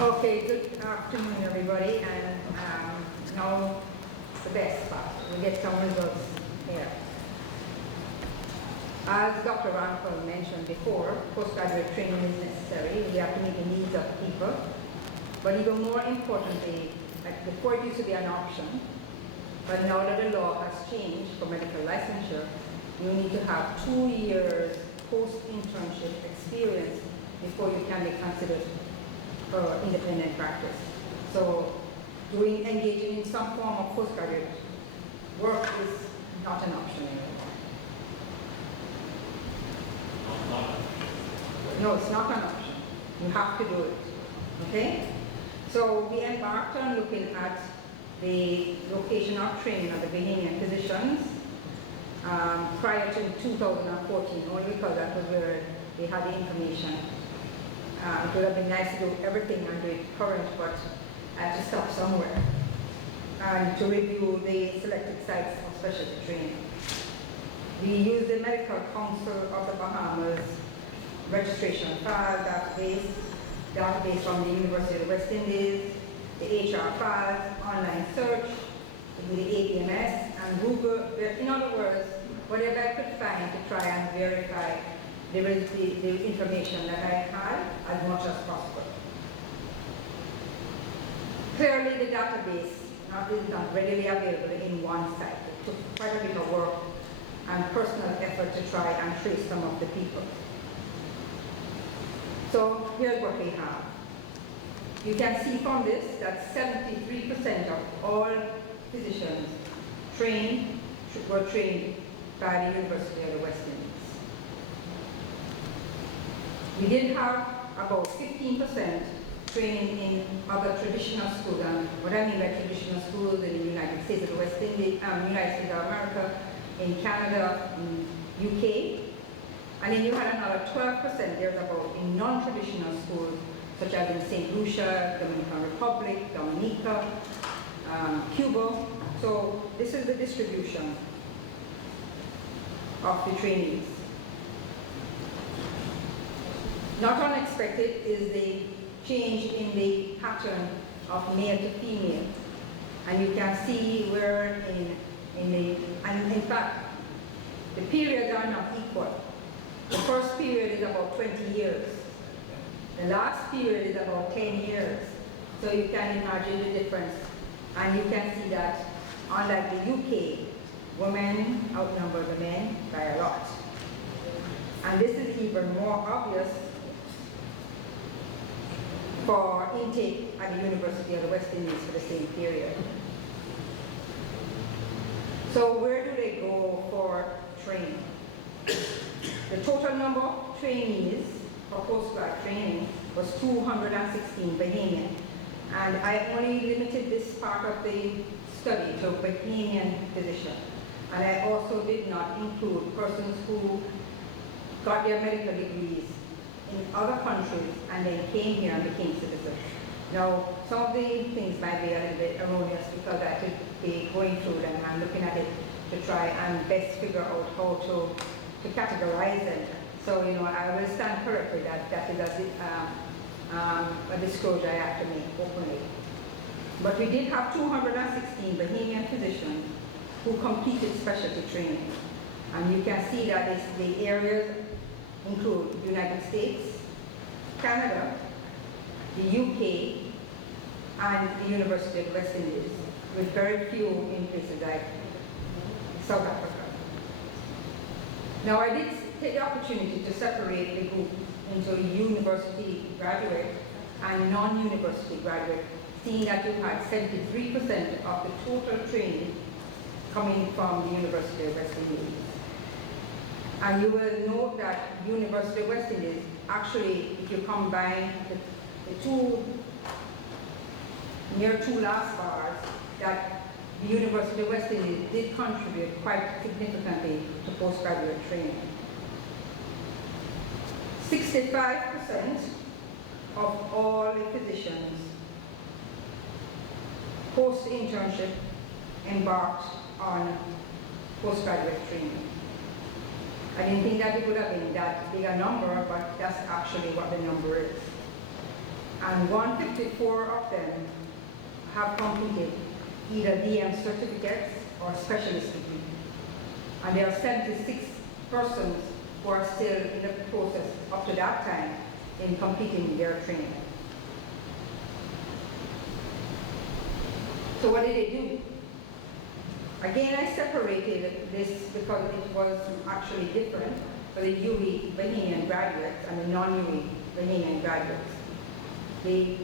Okay, good afternoon, everybody, and now the best part. We get some results here. As Dr. Ranford mentioned before, postgraduate training is necessary. We have to meet the needs of people. But even more importantly, like before it used to be an option, but now that the law has changed for medical licensure, you need to have 2 years post-internship experience before you can be considered for independent practice. So engaging in some form of postgraduate work is not an option anymore. No, it's not an option. You have to do it, okay? So we embarked on looking at the location of training of the Bahamian physicians prior to 2014, only because that was where they had the information. It would have been nice to do everything and do it current, but I had to stop somewhere and to review the selected sites of specialty training. We used the Medical Council of the Bahamas registration file database from the University of the West Indies, the HR files, online search, the ABMS, and Google. In other words, whatever I could find to try and verify the information that I had as much as possible. Clearly, the database is not readily available in one site. It took quite a bit of work and personal effort to try and trace some of the people. So here's what we have. You can see from this that 73% of all physicians were trained by the University of the West Indies. We did have about 15% training in other traditional schools, and what I mean by traditional schools in the United States of the West Indies, United States of America, in Canada, in UK, and then you had another 12% there's about in non-traditional schools, such as in St. Lucia, Dominican Republic, Dominica, Cuba. So this is the distribution of the trainees. Not unexpected is the change in the pattern of male to female. And you can see where and in fact, the periods are not equal. The first period is about 20 years. The last period is about 10 years. So you can imagine the difference. And you can see that, unlike the UK, women outnumber the men by a lot. And this is even more obvious for intake at the University of the West Indies for the same period. So where do they go for training? The total number of trainees for postgrad training was 216 Bahamian. And I only limited this part of the study to Bahamian physicians. And I also did not include persons who got their medical degrees in other countries and then came here and became citizens. Now, some of the things might be a little bit erroneous because I could be going through them and looking at it to try and best figure out how to categorize them. So, I will stand corrected that is a disclosure I have to make openly. But we did have 216 Bahamian physicians who completed specialty training. And you can see that the areas include the United States, Canada, the UK, and the University of the West Indies, with very few in places like South Africa. Now, I did take the opportunity to separate the group into university graduate and non-university graduate, seeing that you had 73% of the total training coming from the University of West Indies. And you will note that University of West Indies, actually, if you combine the near two last bars, that the University of West Indies did contribute quite significantly to postgraduate training. 65% of all the physicians post-internship embarked on postgraduate training. I didn't think that it would have been that big a number, but that's actually what the number is. and 154 of them have completed either DM certificates or specialist degree. And there are 76 persons who are still in the process up to that time in completing their training. So what did they do? Again, I separated this because it was actually different for the UE Bahamian graduates and the non-UE Bahamian graduates. The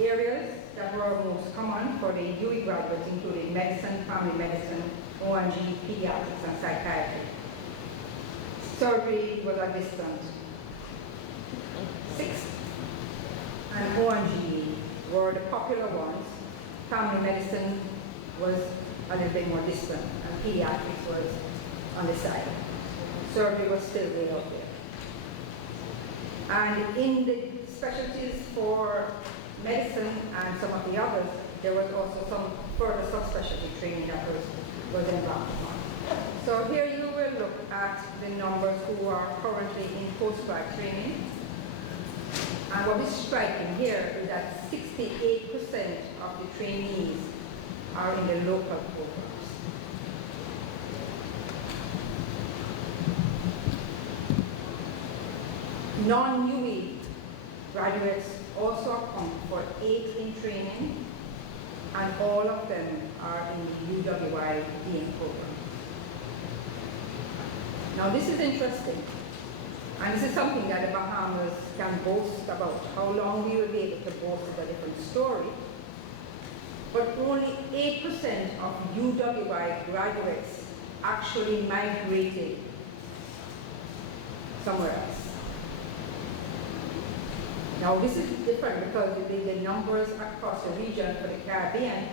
areas that were most common for the UE graduates included medicine, family medicine, ONG, pediatrics, and psychiatry. Surgery was a distant 6, and ONG were the popular ones. Family medicine was a little bit more distant, and pediatrics was on the side. Surgery was still way out there. And in the specialties for medicine and some of the others, there was also some further subspecialty training that was embarked upon. So here you will look at the numbers who are currently in postgrad training. And what is striking here is that 68% of the trainees are in the local programs. Non-UE graduates also account for 8 in training, and all of them are in the UWI DM program. Now this is interesting, and this is something that the Bahamas can boast about. How long we will be able to boast is a different story, but only 8% of UWI graduates actually migrated somewhere else. Now this is different because the numbers across the region for the Caribbean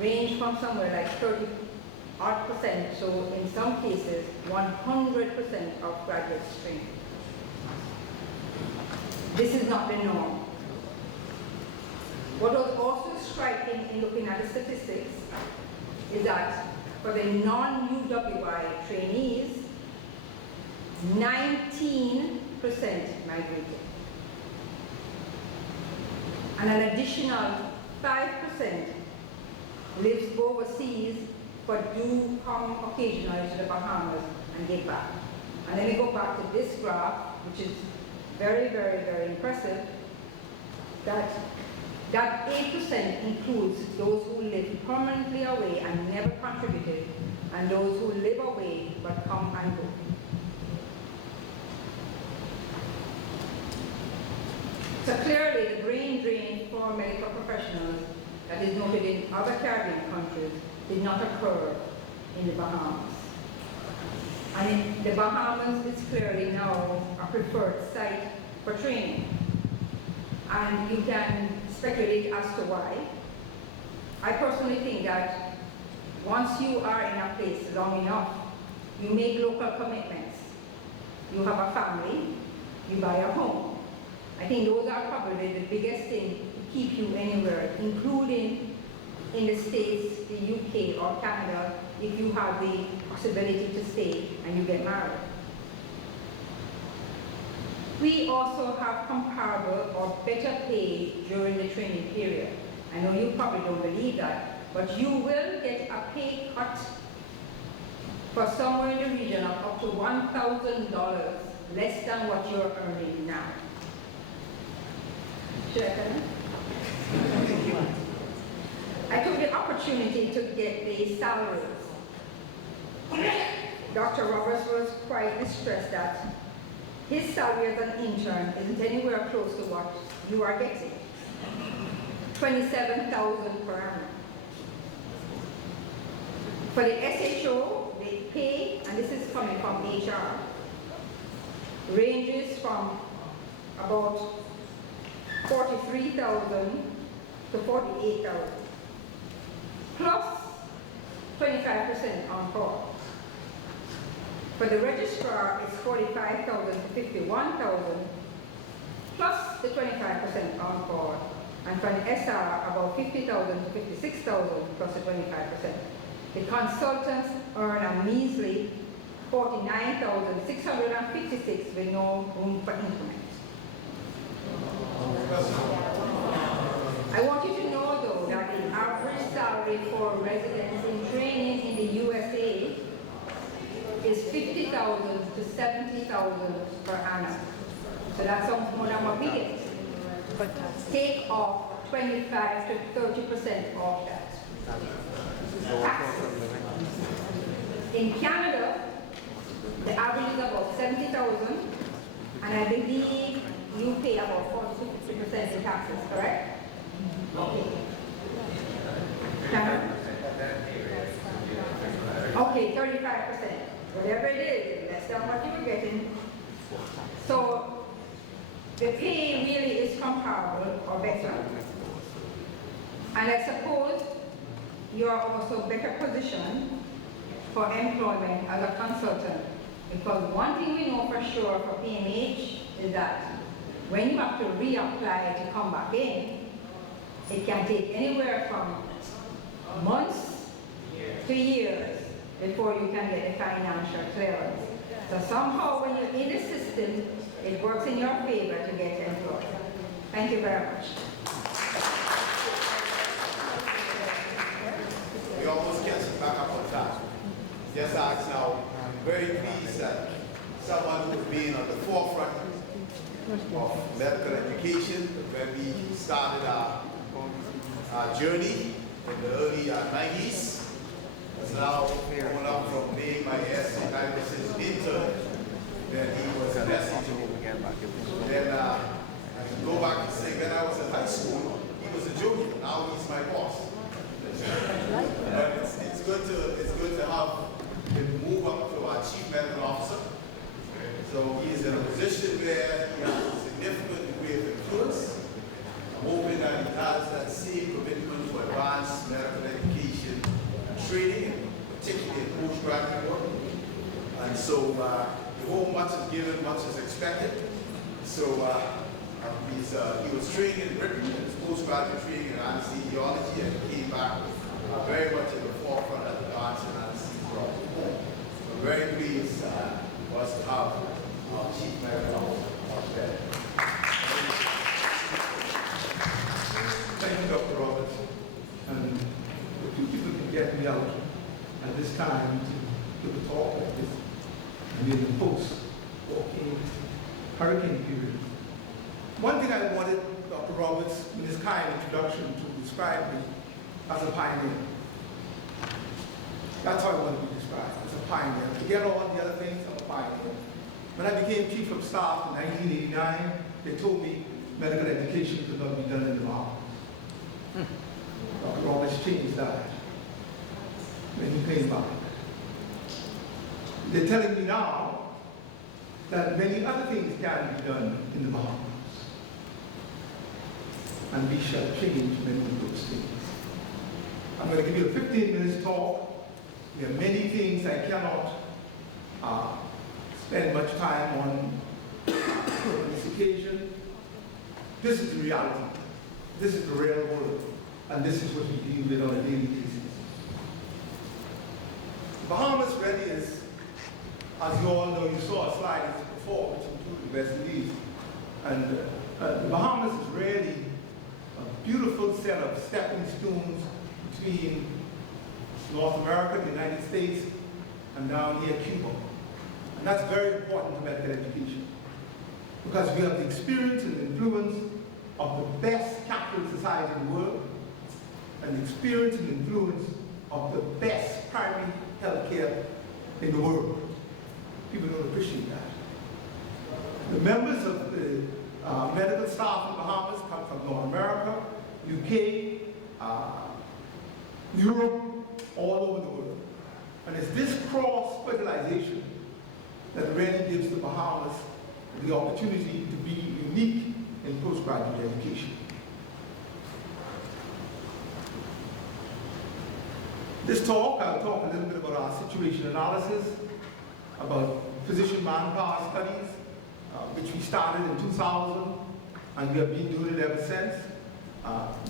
range from somewhere like 30-odd%, so in some cases 100% of graduates trained. This is not the norm. What was also striking in looking at the statistics is that for the non-UWI trainees, 19% migrated. And an additional 5% lives overseas but do come occasionally to the Bahamas and get back. And let me go back to this graph, which is very, very, very impressive, that 8% includes those who live permanently away and never contributed, and those who live away but come and go. So clearly, the brain drain for medical professionals that is noted in other Caribbean countries did not occur in the Bahamas. And in the Bahamas, it's clearly now a preferred site for training. And you can speculate as to why. I personally think that once you are in a place long enough, you make local commitments. You have a family, you buy a home. I think those are probably the biggest thing to keep you anywhere, including in the States, the UK, or Canada, if you have the possibility to stay and you get married. We also have comparable or better pay during the training period. I know you probably don't believe that, but you will get a pay cut for somewhere in the region of up to $1,000 less than what you're earning now. I took the opportunity to get the salaries. Dr. Roberts was quite distressed that his salary as an intern isn't anywhere close to what you are getting. $27,000 per annum. For the SHO, they pay, and this is coming from HR, ranges from about $43,000 to $48,000, plus 25% on call. For the registrar, it's $45,000 to $51,000, plus the 25% on call. And for the SR, about $50,000 to $56,000, plus the 25%. The consultants earn a measly $49,656 with no room for increment. I want you to know though that the average salary for residents in training in the USA is $50,000 to $70,000 per annum. So that's more than what we get. But take off 25 to 30% of that. Taxes. In Canada, the average is about 70,000, and I believe you pay about 40% in taxes, correct? Canada? Okay, 35%. Whatever it is, less than what you were getting. So the pay really is comparable or better. And I suppose you are also better positioned for employment as a consultant. Because one thing we know for sure for PMH is that when you have to reapply to come back in, it can take anywhere from months to years before you can get a financial clearance. So somehow when you're in the system, it works in your favor to get employed. Thank you very much. We almost catch back up on time. Just ask now, I'm very pleased that someone who's been on the forefront of medical education when we started our journey in the early 90s. Is now going up from being my S&I intern, then he was a messenger. Then I can go back and say when I was in high school, he was a junior, now he's my boss. But it's good to have him move up to our chief medical officer. So he is in a position where he has a significant degree of influence. I'm hoping that he has that same commitment for advanced medical education and training, particularly in postgraduate work. And so the whole much is given, much is expected. So he was trained in Britain, in his postgraduate training in anesthesiology, and came back very much at the forefront of advanced anesthesiology. I'm very pleased for us to have our chief medical officer. Thank you, Dr. Roberts. And if you people can get me out at this time to give a talk like this, and in the post-walking hurricane period. One thing I wanted Dr. Roberts, in his kind introduction, to describe me as a pioneer. That's how I want to be described, as a pioneer. Forget all the other things, I'm a pioneer. When I became chief of staff in 1989, they told me medical education could not be done in the Bahamas. Dr. Roberts changed that when he came back. They're telling me now that many other things can be done in the Bahamas. And we shall change many of those things. I'm going to give you a 15-minute talk. There are many things I cannot spend much time on this occasion. This is the reality. This is the real world. And this is what we deal with on a daily basis. The Bahamas really is, as you all know, you saw a slide before, which included the West Indies. And the Bahamas is really a beautiful set of stepping stones between North America, the United States, and down here, Cuba. And that's very important to medical education, because we have the experience and influence of the best capital society in the world, and the experience and influence of the best primary health care in the world. People don't appreciate that. The members of the medical staff in the Bahamas come from North America, UK, Europe, all over the world. And it's this cross-fertilization that really gives the Bahamas the opportunity to be unique in postgraduate education. This talk, I'll talk a little bit about our situation analysis, about physician manpower studies, which we started in 2000, and we have been doing it ever since.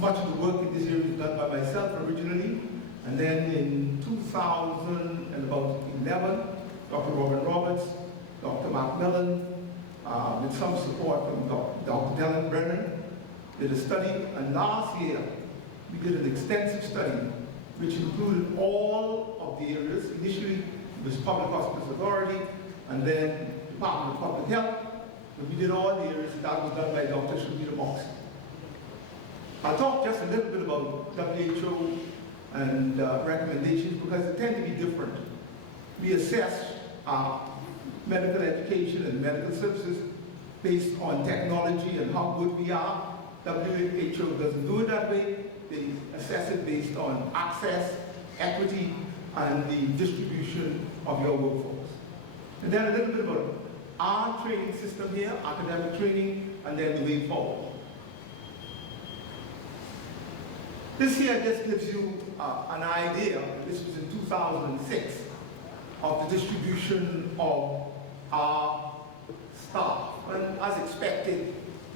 Much of the work in this area was done by myself originally, and then in 2011, Dr. Robin Roberts, Dr. McMillan, with some support from Dr. Dylan Brennan, did a study, and last year we did an extensive study which included all of the areas. Initially it was Public Hospitals Authority, and then Department of Public Health, but we did all the areas, and that was done by Dr. Shabira Moxie. I'll talk just a little bit about WHO and recommendations because they tend to be different. We assess medical education and medical services based on technology and how good we are. WHO doesn't do it that way. They assess it based on access, equity, and the distribution of your workforce. And then a little bit about our training system here, academic training, and then the way forward. This here just gives you an idea, this was in 2006, of the distribution of our staff. And as expected,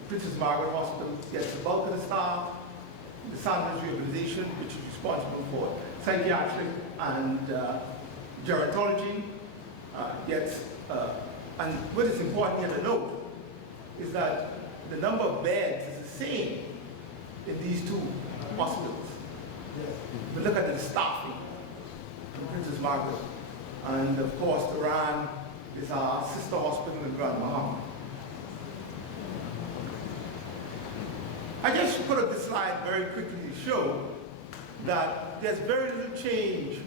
Princess Margaret Hospital gets the bulk of the staff. The Sanders Rehabilitation, which is responsible for psychiatric and gerontology, gets, and what is important here to note is that the number of beds is the same in these two hospitals. But look at the staffing in Princess Margaret. And of course, Iran is our sister hospital in Grand Bahama. I just put up this slide very quickly to show that there's very little change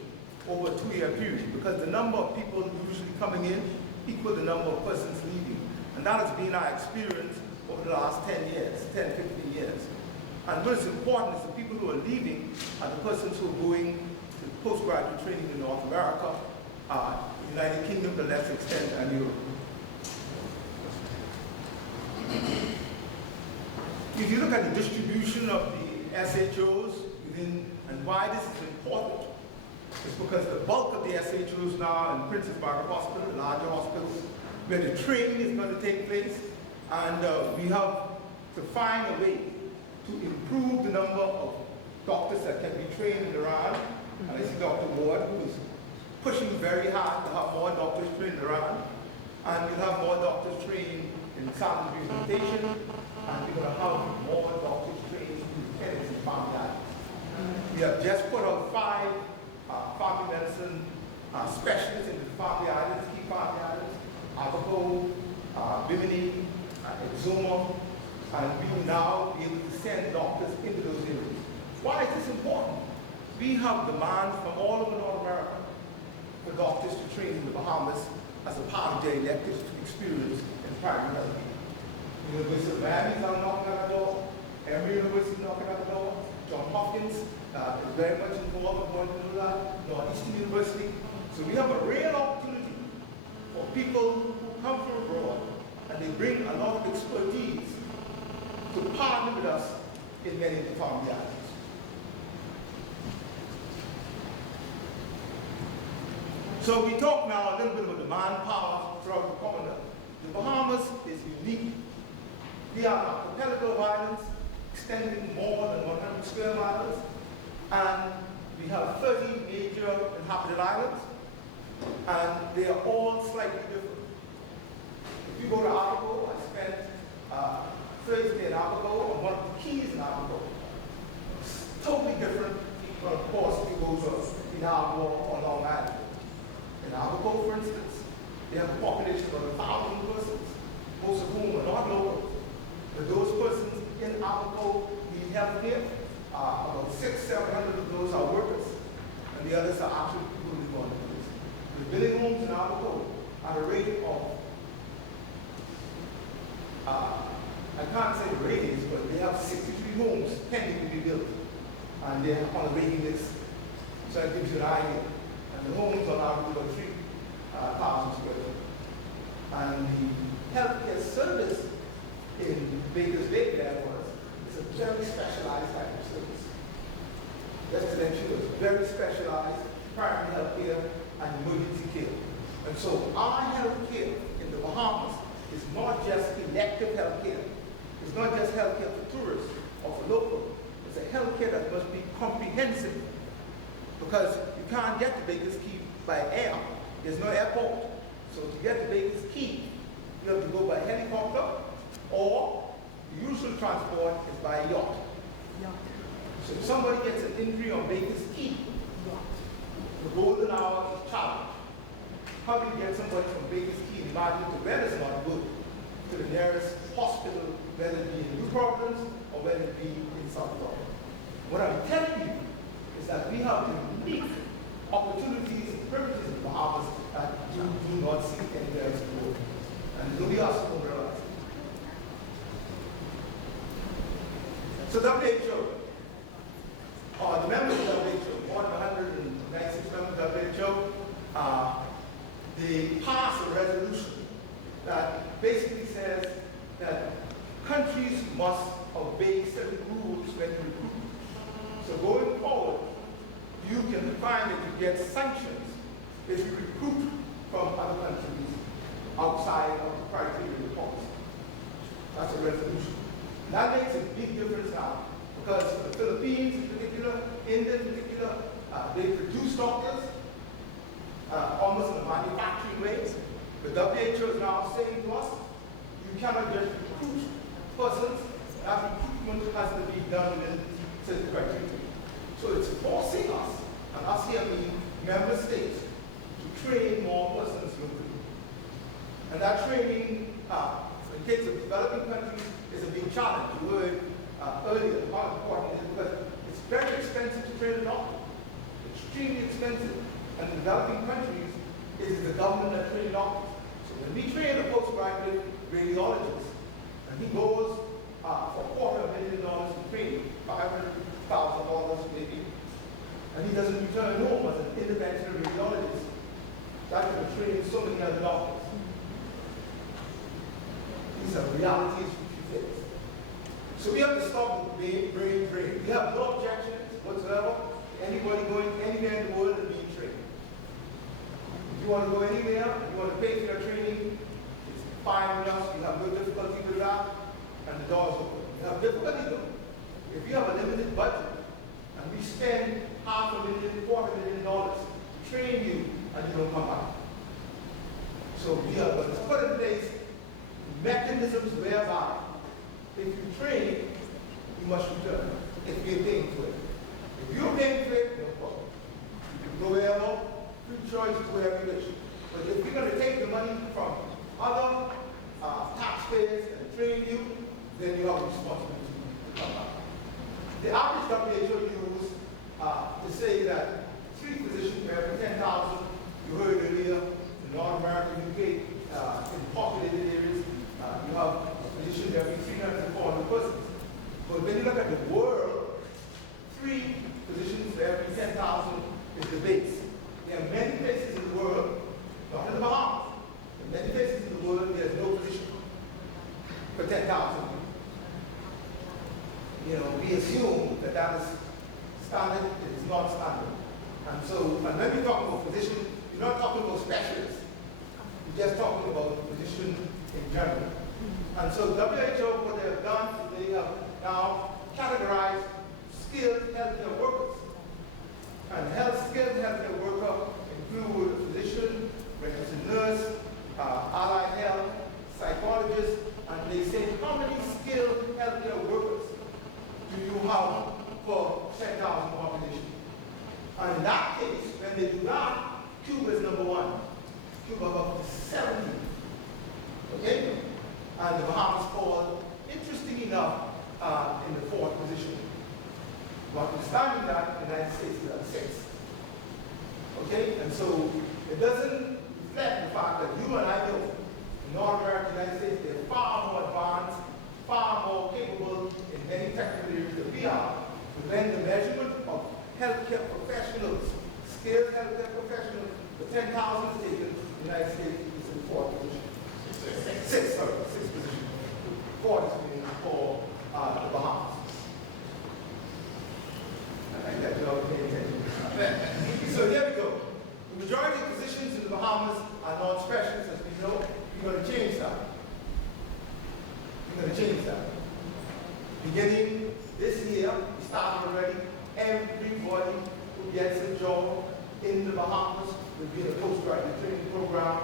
over a 2-year period because the number of people usually coming in equal the number of persons leaving. And that has been our experience over the last 10 years, 10, 15 years. And what is important is the people who are leaving are the persons who are going to postgraduate training in North America, United Kingdom to a lesser extent, and Europe. If you look at the distribution of the SHOs within, and why this is important, it's because the bulk of the SHOs now in Princess Margaret Hospital, the larger hospitals, where the training is going to take place, and we have to find a way to improve the number of doctors that can be trained in Iran. And I see Dr. Ward, who is pushing very hard to have more doctors trained in Iran, and we'll have more doctors trained in Sanders Rehabilitation, and we're going to have more doctors trained in tenants and family islands. We have just put out 5 family medicine specialists in the family islands, key family islands, Abaco, Bimini, Exuma, and we will now be able to send doctors into those areas. Why is this important? We have demand from all over North America for doctors to train in the Bahamas as a part of their electives to experience in private health. University of Miami is now knocking at the door. Emory University is knocking at the door. Johns Hopkins is very much involved in going to do that. Northeastern University. So we have a real opportunity for people who come from abroad and they bring a lot of expertise to partner with us in many of the family islands. So we talk now a little bit about the manpower throughout the Commonwealth. The Bahamas is unique. We are an archipelago of islands extending more than 100 square miles, and we have 30 major inhabited islands, and they are all slightly different. If you go to Abaco, I spent Thursday in Abaco on one of the keys in Abaco. It's totally different from, of course, if you go to Inagua or Long Island. In Abaco, for instance, they have a population of 1,000 persons, most of whom are not local. But those persons in Abaco need health care. About 600-700 of those are workers, and the others are actually people who live on the place. The building homes in Abaco at a rate of, I can't say the rate is, but they have 63 homes pending to be built, and they're on a waiting list. So that gives you an idea. And the homes are now about 3,000 square feet. And the healthcare service in Baker's Lake Airport is a very specialized type of service. Residential is very specialized, primary health care and emergency care. And so our health care in the Bahamas is not just elective health care. It's not just health care for tourists or for locals. It's a health care that must be comprehensive, because you can't get to Baker's Key by air. There's no airport. So to get to Baker's Key, you have to go by helicopter, or the usual transport is by yacht. So if somebody gets an injury on Baker's Key, the golden hour is challenged. How do you get somebody from Baker's Key, imagine to where it's not good, to the nearest hospital, whether it be in New Providence or whether it be in South Florida? What I'm telling you is that we have unique opportunities and privileges in the Bahamas that you do not see anywhere else in the world. And it's only us who realize it. So WHO, the members of WHO, more than 196 members of WHO, they passed a resolution that basically says that countries must obey certain rules when you recruit. So going forward, you can find that you get sanctions if you recruit from other countries outside of the criteria of the policy. That's a resolution. And that makes a big difference now, because for the Philippines in particular, India in particular, they produce doctors almost in a manufacturing way. The WHO is now saying to us, you cannot just recruit persons. That recruitment has to be done within certain criteria. So it's forcing us, and us here being member states, to train more persons locally. And that training, in case of developing countries, is a big challenge. You heard earlier how important it is, because it's very expensive to train a doctor. Extremely expensive. And in developing countries, it is the government that trains doctors. So when we train a postgraduate radiologist, and he goes for $250,000 in training, $500,000 maybe, and he doesn't return home as an interventional radiologist, that can train so many other doctors. These are realities which we face. So we have to stop the brain drain. We have no objections whatsoever. Anybody going anywhere in the world and being trained. If you want to go anywhere, if you want to pay for your training, it's fine with us. We have no difficulty with that, and the door's open. We have difficulty though. If you have a limited budget, and we spend $500,000, $250,000 to train you, and you don't come back. So we are going to put in place mechanisms whereby if you train, you must return, if you're paying for it. If you're paying for it, no problem. You can go wherever, free choice to wherever you wish. But if we're going to take the money from other taxpayers and train you, then you have a responsibility to come back. The average WHO used to say that 3 physicians per every 10,000, you heard earlier, in North America, UK, in populated areas, you have a physician every 300 to 400 persons. But when you look at the world, 3 physicians for every 10,000 is the base. There are many places in the world, not in the Bahamas, in many places in the world, there's no physician for 10,000. You know, we assume that that is standard. It is not standard. And so, and when we talk about physician, you're not talking about specialists. You're just talking about physician in general. And so WHO, what they have done is they have now categorized skilled healthcare workers. And skilled healthcare worker include a physician, registered nurse, allied health, psychologist, and they say how many skilled healthcare workers do you have for 10,000 population? And in that case, when they do that, Cuba is number 1. Cuba up to 70. Okay? And the Bahamas fall, interesting enough, in the 4th position. Notwithstanding that, the United States is at 6th. Okay? And so it doesn't reflect the fact that you and I know in North America, United States, they're far more advanced, far more capable in many technical areas than we are. But when the measurement of healthcare professionals, skilled healthcare professionals, the 10,000 is taken, the United States is in 4th position. 6th position. 4th position for the Bahamas. I think that you all pay attention. So here we go. The majority of positions in the Bahamas are non-specialists, as we know. We're going to change that. We're going to change that. Beginning this year, we started already, everybody who gets a job in the Bahamas will be in a postgraduate training program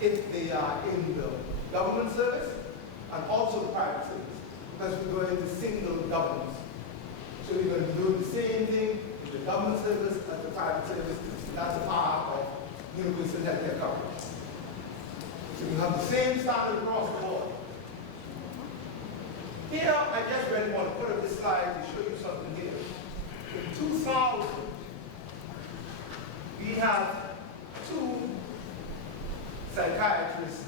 if they are in the government service and also the private service. because we're going to single governance. So we're going to do the same thing in the government service as the private service. That's a part of universal healthcare coverage. So we have the same standard across the board. Here, I just really want to put up this slide to show you something here. In 2000, we had 2 psychiatrists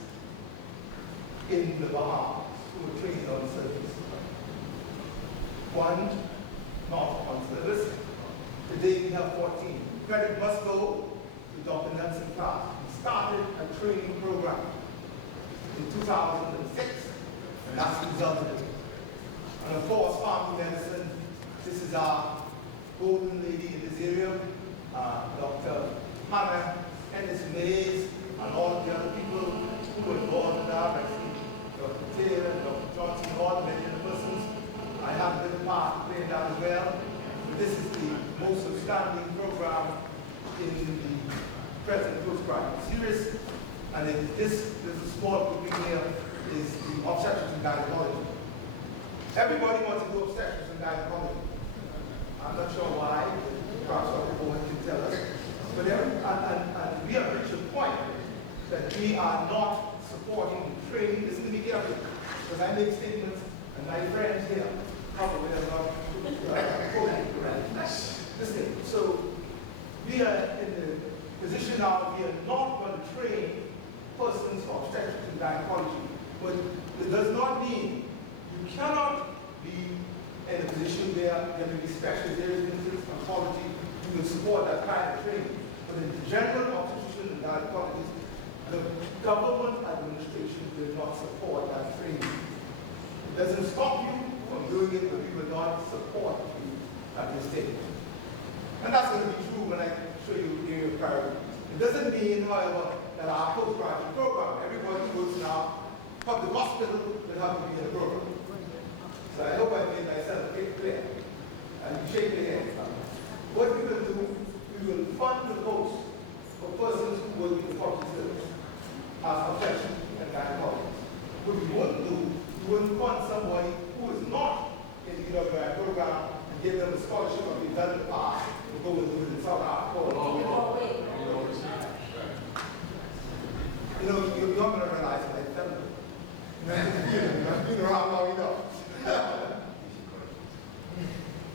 in the Bahamas who were trained on service. One not on service. Today we have 14. Credit must go to Dr. Nelson Clark. He started a training program in 2006, and that's the result of it. And of course, family medicine, this is our golden lady in this area, Dr. Hannah Ennis-Mays, and all of the other people who were involved in that. I see Dr. Taylor, Dr. Johnson, all the many other persons. I have a little part to play in that as well. But this is the most outstanding program in the present postgraduate series. And this small grouping here is the obstetrics and gynecology. Everybody wants to do obstetrics and gynecology. I'm not sure why, perhaps our people can tell us. But and we have reached a point that we are not supporting training. Listen to me carefully, because I make statements, and my friends here probably are not listen. So we are in the position now we are not going to train persons for obstetrics and gynecology. But it does not mean you cannot be in a position where there may be specialist areas in oncology. You can support that kind of training. But in the general obstetrician and gynecologist, the government administration will not support that training. It doesn't stop you from doing it, but we will not support you at this stage. And that's going to be true when I show you area of priority. It doesn't mean, however, that our postgraduate program, everybody who goes now, public hospital will have to be in the program. So I hope I made myself clear. And you shake your hands. What we will do, we will fund the post for persons who work in the public service as obstetricians and gynecologists. What we won't do, we won't fund somebody who is not in the undergrad program and give them a scholarship of the development path to go and do it in South Africa. You know, you're going to realize what I tell you. You've been around long enough.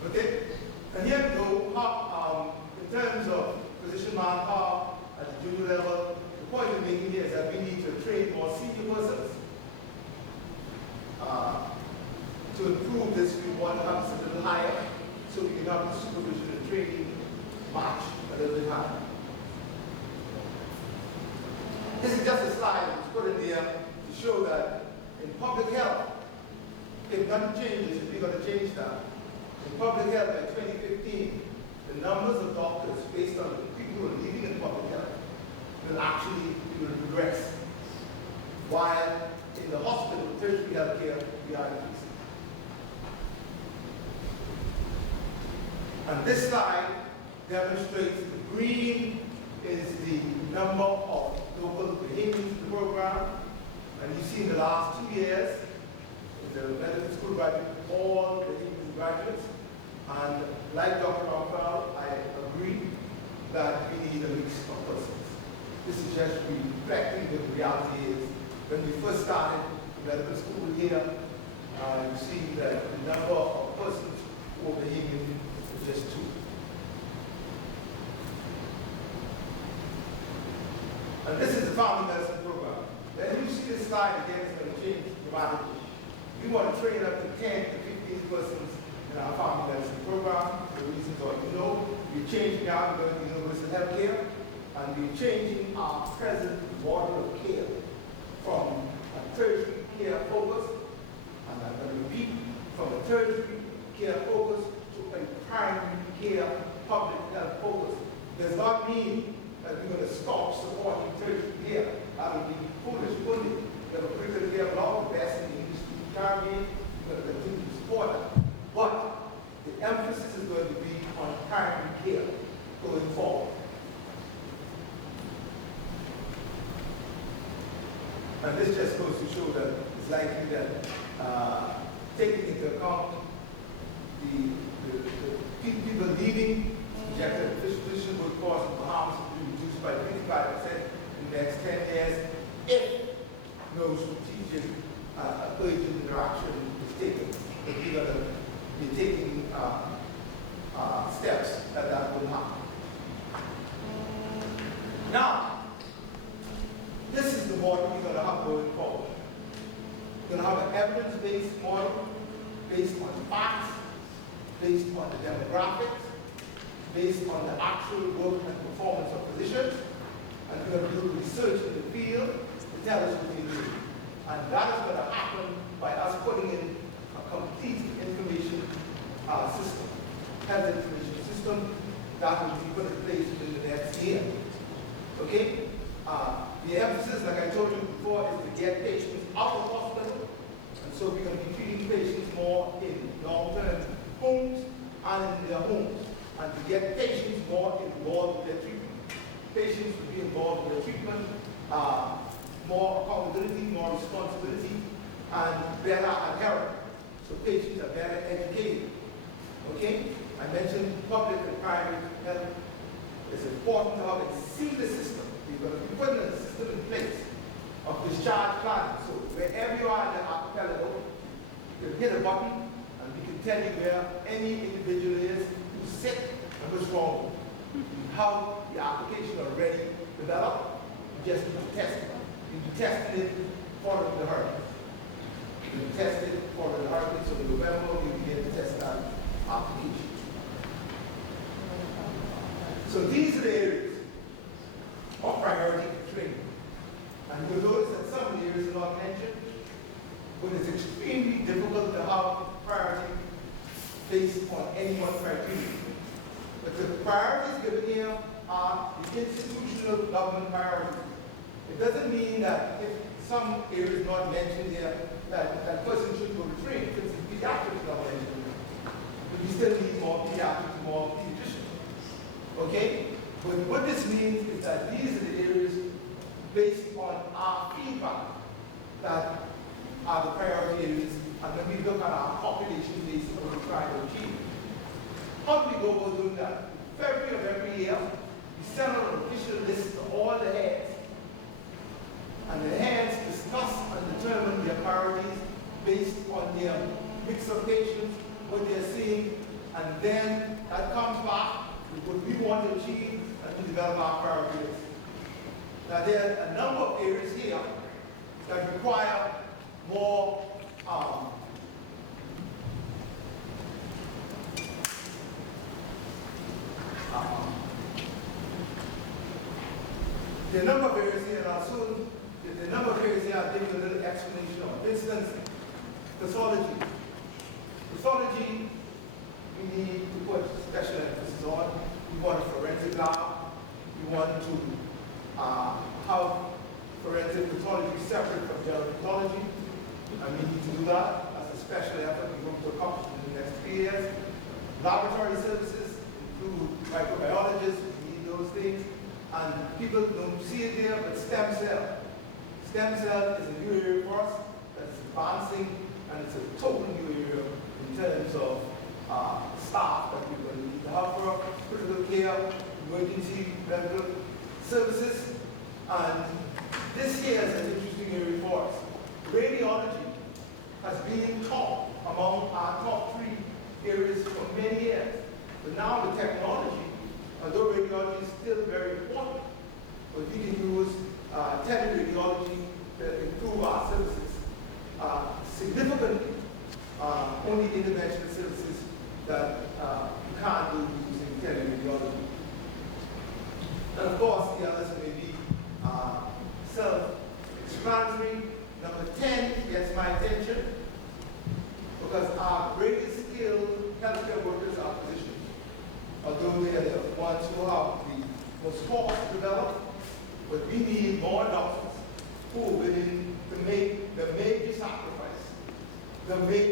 Okay? And here we go, in terms of physician manpower at the junior level, the point we're making here is that we need to train more senior persons. To improve this, we want to have this a little higher so we can have the supervision and training match a little bit higher. This is just a slide that's put in there to show that in public health, if nothing changes, if we're going to change that, in public health by 2015, the numbers of doctors based on the people who are leaving in public health will actually regress. While in the hospital, tertiary healthcare, we are increasing. And this slide demonstrates the green is the number of local Bahamians in the program. And you see in the last 2 years, the medical school graduate, all Bahamian graduates. And like Dr. Rampal, I agree that we need a mix of persons. This is just reflecting what the reality is. When we first started medical school here, you see that the number of persons who were Bahamian was just 2. And this is the family medicine program. Then you see this slide again, it's going to change dramatically. We want to train up to 10 to 15 persons in our family medicine program. The reasons are, you know, we're changing out, we're going to universal healthcare, and we're changing our present model of care from a tertiary care focus, and I'm going to repeat, from a tertiary care focus to a primary care public health focus. Does not mean that we're going to stop supporting tertiary care. That would be foolish, wouldn't it? We have a critical care block, the best in the industry in the Caribbean, we're going to continue to support that. But the emphasis is going to be on primary care going forward. And this just goes to show that it's likely that 10 taking into account the people leaving. Projected position would cause the Bahamas to be reduced by 25% in the next 10 years if no strategic urgent interaction is taken. If we're going to be taking steps that will happen. Now, this is the model we're going to have going forward. We're going to have an evidence-based model based on facts, based on the demographics, based on the actual work and performance of physicians, and we're going to do research in the field to tell us what we do. And that is going to happen by us putting in a complete information system, health information system that will be put in place within the next year. Okay? The emphasis, like I told you before, is to get patients out of hospital, and so we're going to be treating patients more in long-term homes and in their homes, and to get patients more involved with their treatment. Patients will be involved with their treatment, more accountability, more responsibility, and better adherence. So patients are better educated. Okay? I mentioned public and private health. It's important to have a seamless system. We're going to be putting a system in place of discharge planning. So wherever you are in the archipelago, you can hit a button and we can tell you where any individual is who's sick and what's wrong. How the application already developed, you just need to test it. You need to test it following the hurricane. You can test it following the hurricane, so in November we begin to test that application. So these are the areas of priority for training. And you'll notice that some of the areas are not mentioned, but it's extremely difficult to have priority based on any one criteria. But the priorities given here are the institutional government priorities. It doesn't mean that if some areas not mentioned here, that person should go to training. If it's pediatrics not mentioned, but we still need more pediatrics, more pediatricians. Okay? But what this means is that these are the areas based on our feedback that are the priority areas, and when we look at our population based on what we're trying to achieve. How do we go about doing that? February of every year, we send out an official list to all the heads. And the heads discuss and determine their priorities based on their mix of patients, what they're seeing, and then that comes back with what we want to achieve and we develop our priorities. Now there are a number of areas here that require more the number of areas here, and I'll soon, the number of areas here, I'll give you a little explanation on. For instance, pathology. Pathology, we need to put special emphasis on. We want a forensic lab. We want to have forensic pathology separate from general pathology. And we need to do that as a special effort we're going to accomplish in the next 3 years. Laboratory services include microbiologists, we need those things. And people don't see it there, but stem cell. Stem cell is a new area for us that is advancing, and it's a total new area in terms of staff that we're going to need to have for critical care, emergency medical services. And this here is an interesting area for us. Radiology has been top among our top 3 areas for many years. But now the technology, although radiology is still very important, but we can use teleradiology to improve our services significantly. Only interventional services that you can't do using teleradiology. And of course, the others may be self-explanatory. Number 10 gets my attention because our greatest skilled healthcare workers are physicians. Although they are the ones who have the most cost to develop, but we need more doctors who are willing to make the major sacrifice, Dr. Walker,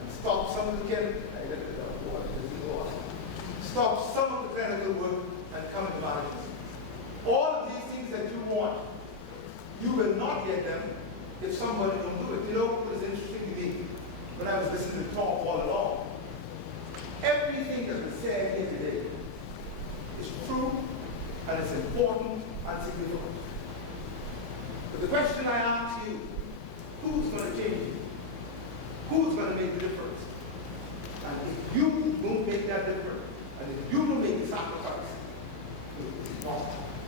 and stop some of the stop some of the clinical work and come into management. All of these things that you want, you will not get them if somebody don't do it. You know, it was interesting to me when I was listening to talk all along. Everything that's been said here today is true, and it's important and significant. But the question I ask you, who's going to change it? Who's going to make the difference? And if you don't make that difference, and if you don't make the sacrifice, it's not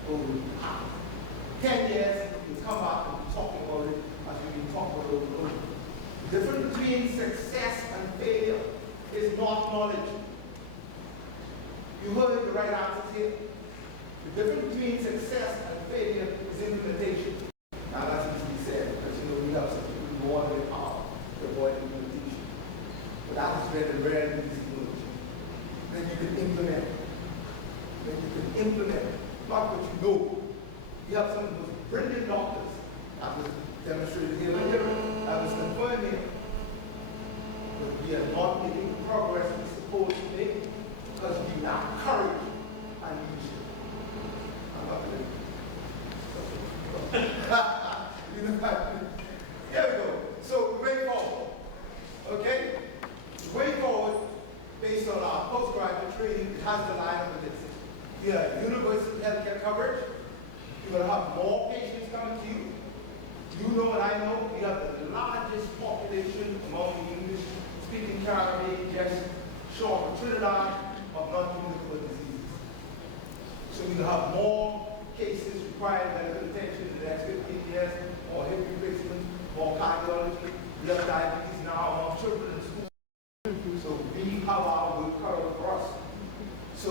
going to happen. 10 years, you'll come back and be talking about it as we've been talking about it over and over. The difference between success and failure is not knowledge. You heard the right answers here. The difference between success and failure is implementation. Now that's easily said, because you know we have some people who want to power to avoid implementation. But that is very easy to do. Then you can implement. Then you can implement, not what you know. You have some of those brilliant doctors that was demonstrated here later, that was confirmed here. But we are not making the progress we're supposed to make because we lack courage and leadership. I'm not going to. Here we go. So the way forward. Okay? The way forward, based on our postgraduate training, it has the line of this. You have universal healthcare coverage. You're going to have more patients coming to you. You know and I know we have the largest population among the English-speaking Caribbean, just short of Trinidad, of non-communicable diseases. So we're going to have more cases requiring medical attention in the next 15 years, more hip replacement, more cardiology. We have diabetes now among children in school. So we have our work cut out for us. So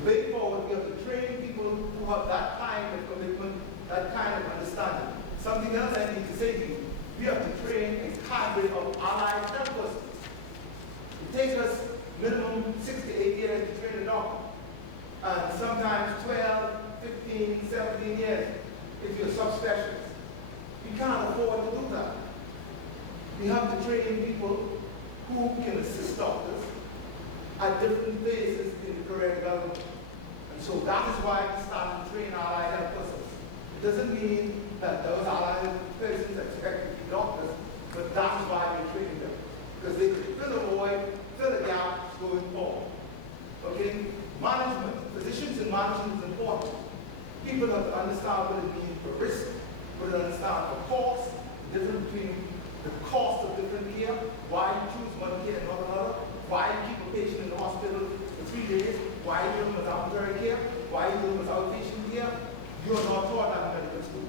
the way forward, we have to train people who have that kind of commitment, that kind of understanding. Something else I need to say to you, we have to train a cadre of allied health persons. It takes us minimum 6 to 8 years to train a doctor, and sometimes 12, 15, 17 years if you're a subspecialist. We can't afford to do that. We have to train people who can assist doctors at different phases in the career development. And so that is why we started to train allied health persons. It doesn't mean that those allied health persons expect to be doctors, but that is why we're training them. Because they can fill a void, fill a gap going forward. Okay? Management, physicians in management is important. People have to understand what it means for risk, what it understand for cost, the difference between the cost of different care, why you choose one care and not another, why you keep a patient in the hospital for 3 days, why you do them as ambulatory care, why you do them as outpatient care. You are not taught that in medical school.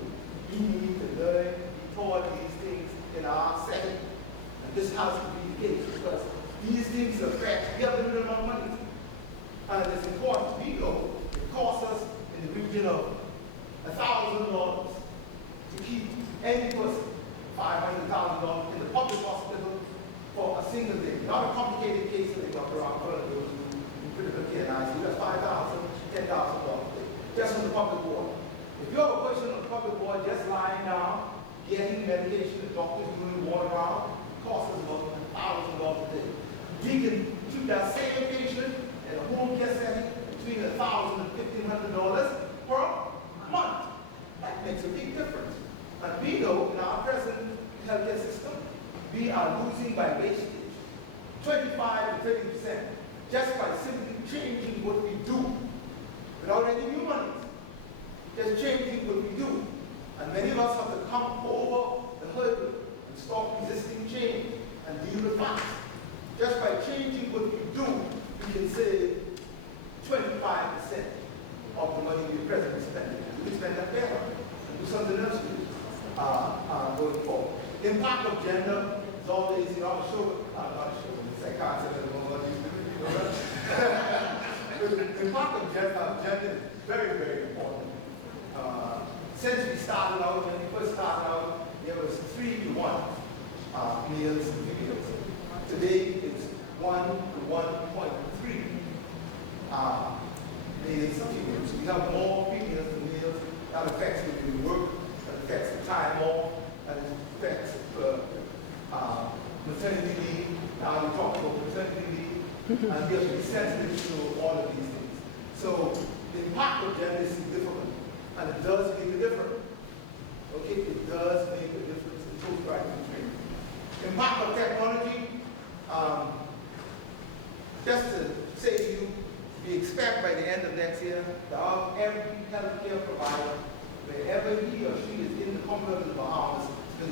You need to learn, be taught these things in our setting. And this has to be the case because these things affect, we have a little amount of money. And it's important. We know it costs us in the region of $1,000 to keep any person $500,000 in the public hospital for a single day. Not a complicated case that they got around those in critical care and ICU. That's $5,000, $10,000 just on the public ward. If you're a person on the public ward just lying down, getting medication, the doctor's doing water around, it costs us about $1,000 a day. We can keep that same patient in a home care setting between $1,000 and $1,500 per month. That makes a big difference. And we know in our present healthcare system, we are losing by wastage 25 to 30% just by simply changing what we do without any new money. Just changing what we do. And many of us have to come over the hurdle and stop resisting change and deal with facts. Just by changing what we do, we can save 25% of the money we're presently spending. We can spend that better and do something else with it going forward. The impact of gender is always, you know, I'm not sure, it's a concept at the moment. The impact of gender is very, very important. Since we started out, when we first started out, there was 3 to 1 males and females. Today it's 1 to 1.3 males and females. So we have more females than males. That affects the way we work, that affects the time off, that affects maternity leave. Now we talk about maternity leave, and we have to be sensitive to all of these things. So the impact of gender is significant, and it does make a difference. Okay, it does make a difference. It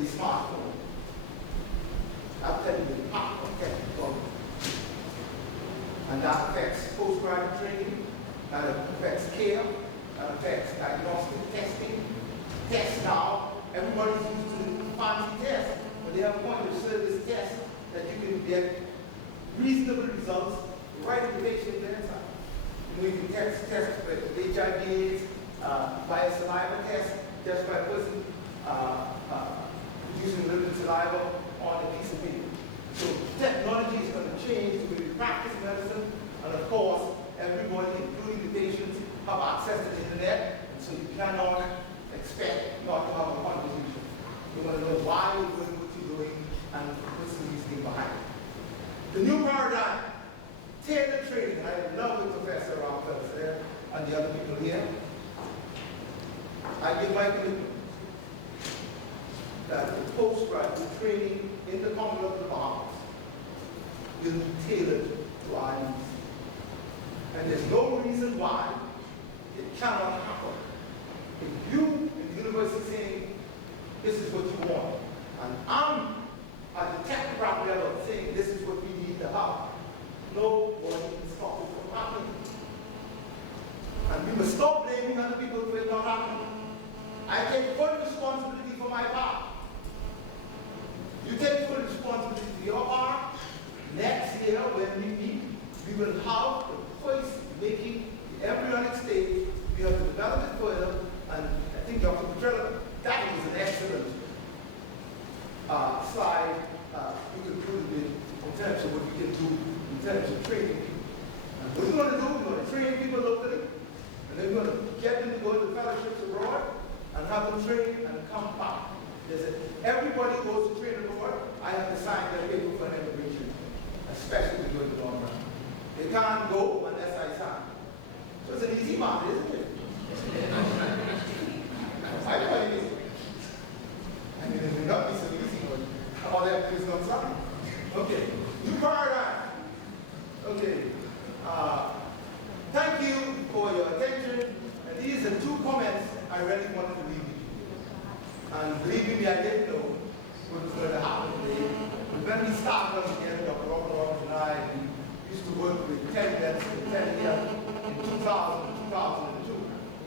the smartphone. I'll tell you the impact of technology. And that affects postgraduate training, that affects care, that affects diagnostic testing. Tests now, everybody's used to the fancy tests, but they have point of service tests that you can get reasonable results right in the patient bedside. You know, you can test for HIV/AIDS by a saliva test, just by a person producing a little bit of saliva on a piece of paper. So technology is going to change the way we practice medicine, and of course, everybody, including the patients, have access to the internet, and so you cannot expect not to have a conversation. You want to know why you're doing what you're doing and what's the reasoning behind it. The new paradigm, tailored training. I love what Professor Rockwell said and the other people here. I give my commitment that the postgraduate training in the Commonwealth of the Bahamas will be tailored to our needs. And there's no reason why it cannot happen. If you in the university saying, this is what you want, and I'm at the technocrat level saying this is what we need to have, nobody can stop it from happening. And we must stop blaming other people for it not happening. I take full responsibility for my part. You take full responsibility for your part. Next year, when we meet, we will have the voice making the embryonic stage. We have to develop it further, and I think Dr. Petrella, that was an excellent slide you concluded in terms of what we can do in terms of training people. And what we're going to do, we're going to train people locally, and then we're going to get them to go to fellowships abroad and have them train and come back. Everybody goes to train abroad. I have to sign their paper for an immigration, especially to go to the long run. They can't go unless I sign. So it's an easy matter, isn't it? I know it is. I mean, it may not be so easy, but all they have to do is not sign. Okay, new paradigm. Okay, thank you for your attention. And these are two comments I really wanted to leave with you. And believe me, I didn't know what was going to happen today. But when we started on together, Dr. Robert Roberts and I, we used to work with 10 vets for 10 years in 2000, 2002.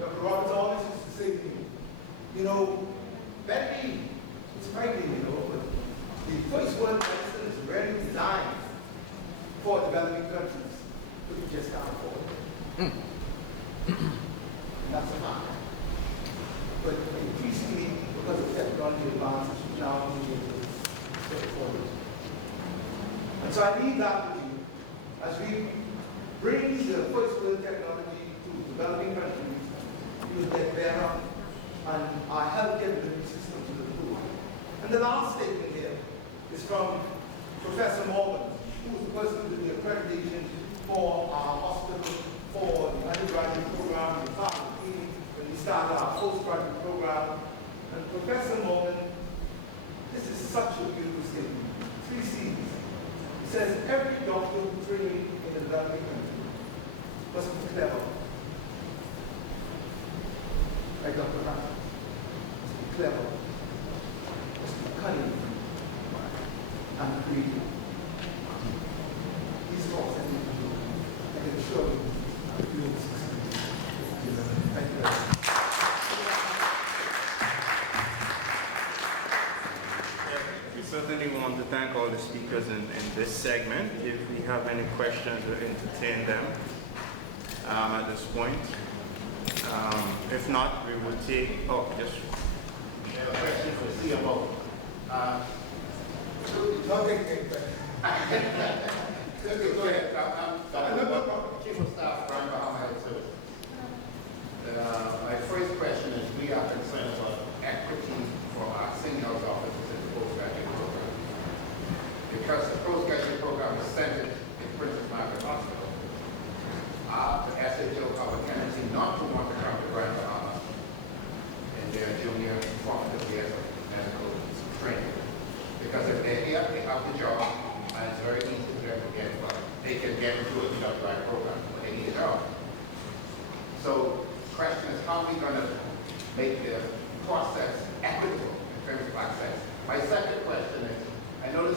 Dr. Roberts always used to say to me, you know, Betty, it's frightening, you know, but the first world medicine is really designed for developing countries, but we just can't afford it. That's a fact. But increasingly, because of technology advances, we now need to step forward. And so I leave that with you. As we bring the first world technology to developing countries, we will get better, and our healthcare delivery systems will improve. And the last statement here is from Professor Morgan, who is the person who did the accreditation for our hospital, for the undergraduate program, in fact, when we started our postgraduate program. And Professor Morgan, this is such a beautiful statement. 3 C's. He says, every doctor who trained in a developing country must be clever. Like Dr. Ryan. Must be clever. Must be cunning. And creative. These thoughts I need to do. I can assure you, you will succeed. Thank you very much. We certainly want to thank all the speakers in this segment. If we have any questions, we'll entertain them at this point. If not, we will take, yes. I have a question for CMO. Go ahead. I'm Chief of Staff, Brian Bahama Health Services. My first question is, we are concerned about equity for our senior health officers in the postgraduate program. Because the postgraduate program is centered in Princess Margaret Hospital, the SHO have a tendency not to want to come to Grand Bahama in their junior formative years of medical training. Because if they're here, they have the job, and it's very easy for them to get, but they can get into a job-like program, but they need a job. So the question is, how are we going to make the process equitable in terms of access? My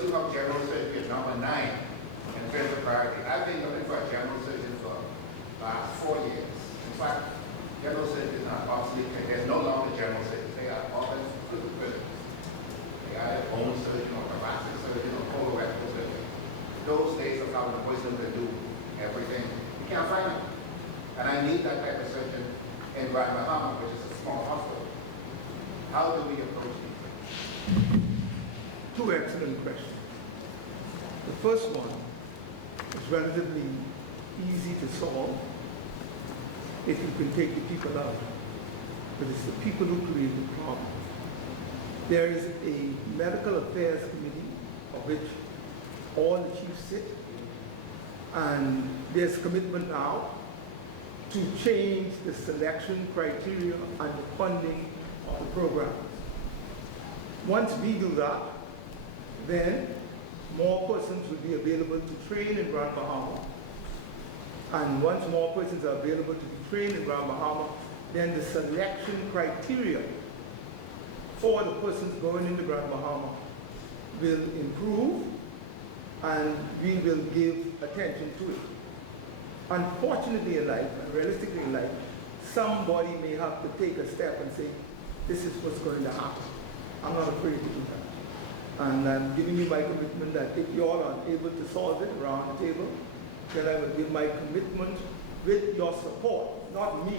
still have general surgery at number 9 in terms of priority. I've been looking for a general surgeon for the last 4 years. In fact, general surgery is not obsolete. There's no longer general surgeons. They are orthopedic surgeons. They are their own surgeon or thoracic surgeon or colorectal surgeon. Those days of having a person to do everything, you can't find them. And I need that type of surgeon in Grand Bahama, which is a small hospital. How do we approach these things? Two excellent questions. The first one is relatively easy to solve if you can take the people out. But it's the people who create the problem. There is a medical affairs committee of which all the chiefs sit, and there's commitment now to change the selection criteria and the funding of the programs. Once we do that, then more persons will be available to train in Grand Bahama. And once more persons are available to be trained in Grand Bahama, then the selection criteria for the persons going into Grand Bahama will improve, and we will give attention to it. Unfortunately in life, and realistically in life, somebody may have to take a step and say, this is what's going to happen. I'm not afraid to do that. And I'm giving you my commitment that if you all are able to solve it around the table, then I will give my commitment with your support, not me.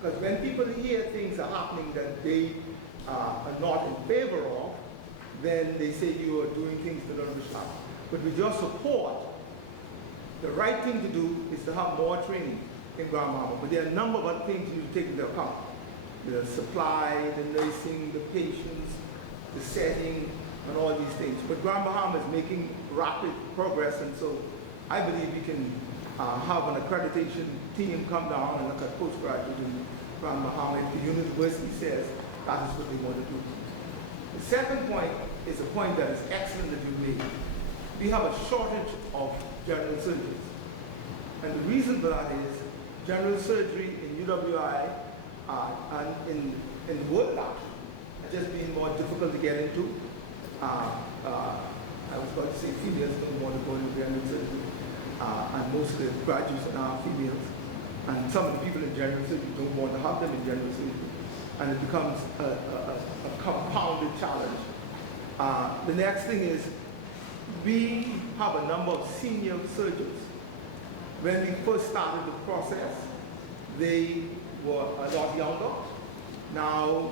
Because when people hear things are happening that they are not in favor of, then they say you are doing things that don't happen. But with your support, the right thing to do is to have more training in Grand Bahama. But there are a number of other things you need to take into account. The supply, the nursing, the patients, the setting, and all these things. But Grand Bahama is making rapid progress, and so I believe we can have an accreditation team come down and look at postgraduate in Grand Bahama if the university says that is what they want to do. The second point is a point that is excellent that you made. We have a shortage of general surgeries. And the reason for that is general surgery in UWI and in the world actually has just been more difficult to get into. I was going to say females don't want to go into general surgery, and most of the graduates are now females. And some of the people in general surgery don't want to have them in general surgery. And it becomes a compounded challenge. The next thing is we have a number of senior surgeons. When we first started the process, they were a lot younger. Now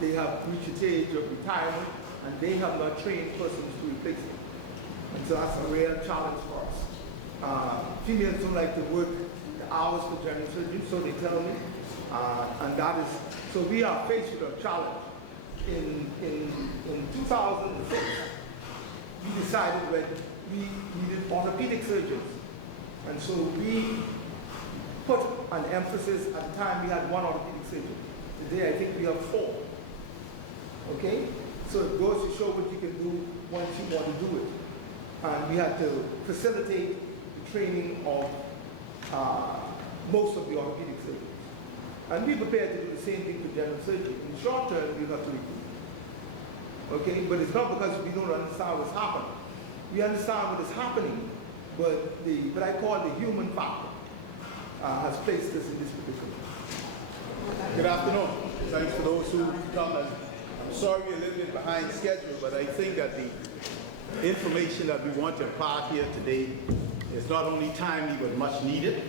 they have reached the age of retirement, and they have not trained persons to replace them. And so that's a real challenge for us. Females don't like to work the hours for general surgery, so they tell me. And that is, so we are faced with a challenge. In 2006, we decided that we needed orthopedic surgeons. And so we put an emphasis, at the time we had one orthopedic surgeon. Today I think we have 4. Okay? So it goes to show what you can do once you want to do it. And we had to facilitate the training of most of the orthopedic surgeons. And be prepared to do the same thing for general surgery. In the short term, we have to recruit. Okay? But it's not because we don't understand what's happening. We understand what is happening, but what I call the human factor has placed us in this predicament. Good afternoon. Thanks for those who come. I'm sorry we're a little bit behind schedule, but I think that the information that we want to impart here today is not only timely but much needed.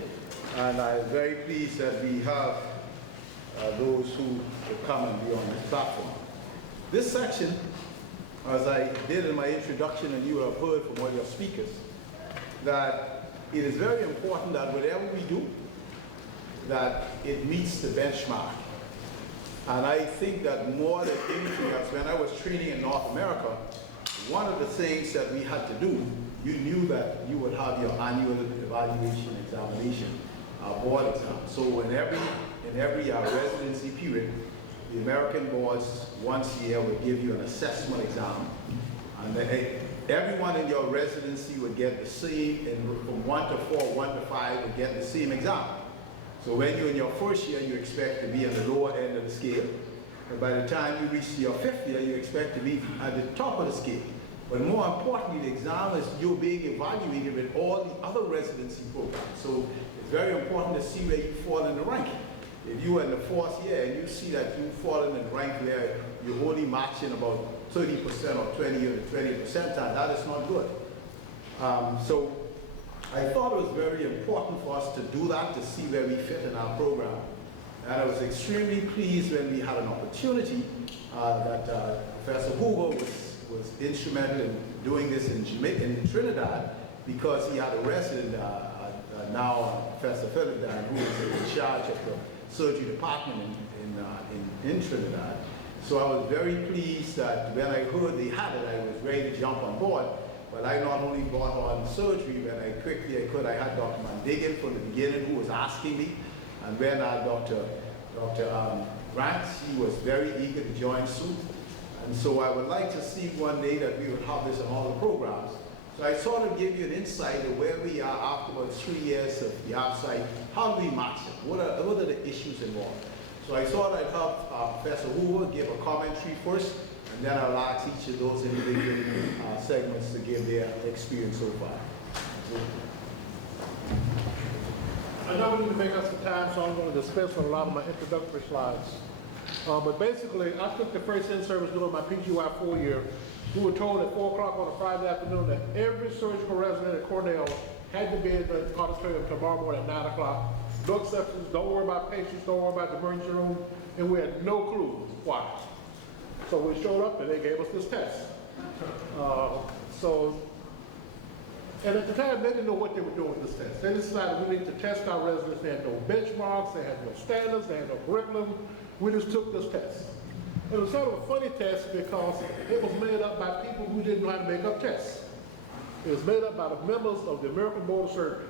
And I'm very pleased that we have those who will come and be on this platform. This section, as I did in my introduction, and you have heard from all your speakers, that it is very important that whatever we do, that it meets the benchmark. And I think that more than anything else, when I was training in North America, one of the things that we had to do, you knew that you would have your annual evaluation examination, board exam. So in every residency period, the American boards once a year would give you an assessment exam. And everyone in your residency would get the same, and from 1 to 4, 1 to 5 would get the same exam. So when you're in your first year, you expect to be on the lower end of the scale. And by the time you reach your 5th year, you expect to be at the top of the scale. But more importantly, the exam is you're being evaluated with all the other residency programs. So it's very important to see where you fall in the rank. If you are in the 4th year and you see that you fall in the rank where you're only matching about 30% or 20 or 20%, that is not good. So I thought it was very important for us to do that, to see where we fit in our program. And I was extremely pleased when we had an opportunity that Professor Hoover was instrumental in doing this in Trinidad, because he had a resident, now Professor Philip Dan, who is in charge of the surgery department in Trinidad. So I was very pleased that when I heard they had it, I was ready to jump on board. But I not only brought on surgery, when I could, I had Dr. Mandigan from the beginning, who was asking me. And when Dr. Grant, he was very eager to join suit. And so I would like to see one day that we would have this in all the programs. So I sort of give you an insight of where we are after about 3 years of the outside. How do we match it? What are the issues involved? So I thought I'd have Professor Hoover give a commentary first, and then I'll ask each of those individual segments to give their experience so far. I know we need to make up some time, so I'm going to dispense with a lot of my introductory slides. But basically, I took the first in-service during my PGY 4-year. We were told at 4 o'clock on a Friday afternoon that every surgical resident at Cornell had to be in the auditorium tomorrow morning at 9 o'clock. No exceptions, don't worry about patients, don't worry about the emergency room, and we had no clue why. So we showed up and they gave us this test. And at the time, they didn't know what they were doing with this test. They decided we need to test our residents. They had no benchmarks, they had no standards, they had no curriculum. We just took this test. It was sort of a funny test because it was made up by people who didn't know how to make up tests. It was made up by the members of the American Board of Surgery.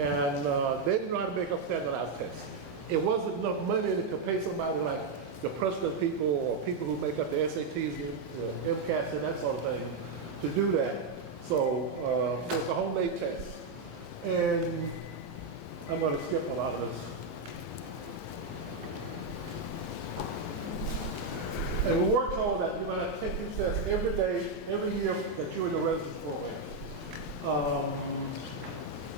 And they didn't know how to make up standardized tests. It wasn't enough money to pay somebody like the President people or people who make up the SATs, the MCATs, and that sort of thing to do that. So it was a homemade test. And I'm going to skip a lot of this. And we were told that you're going to take these tests every day, every year that you're in the residency program.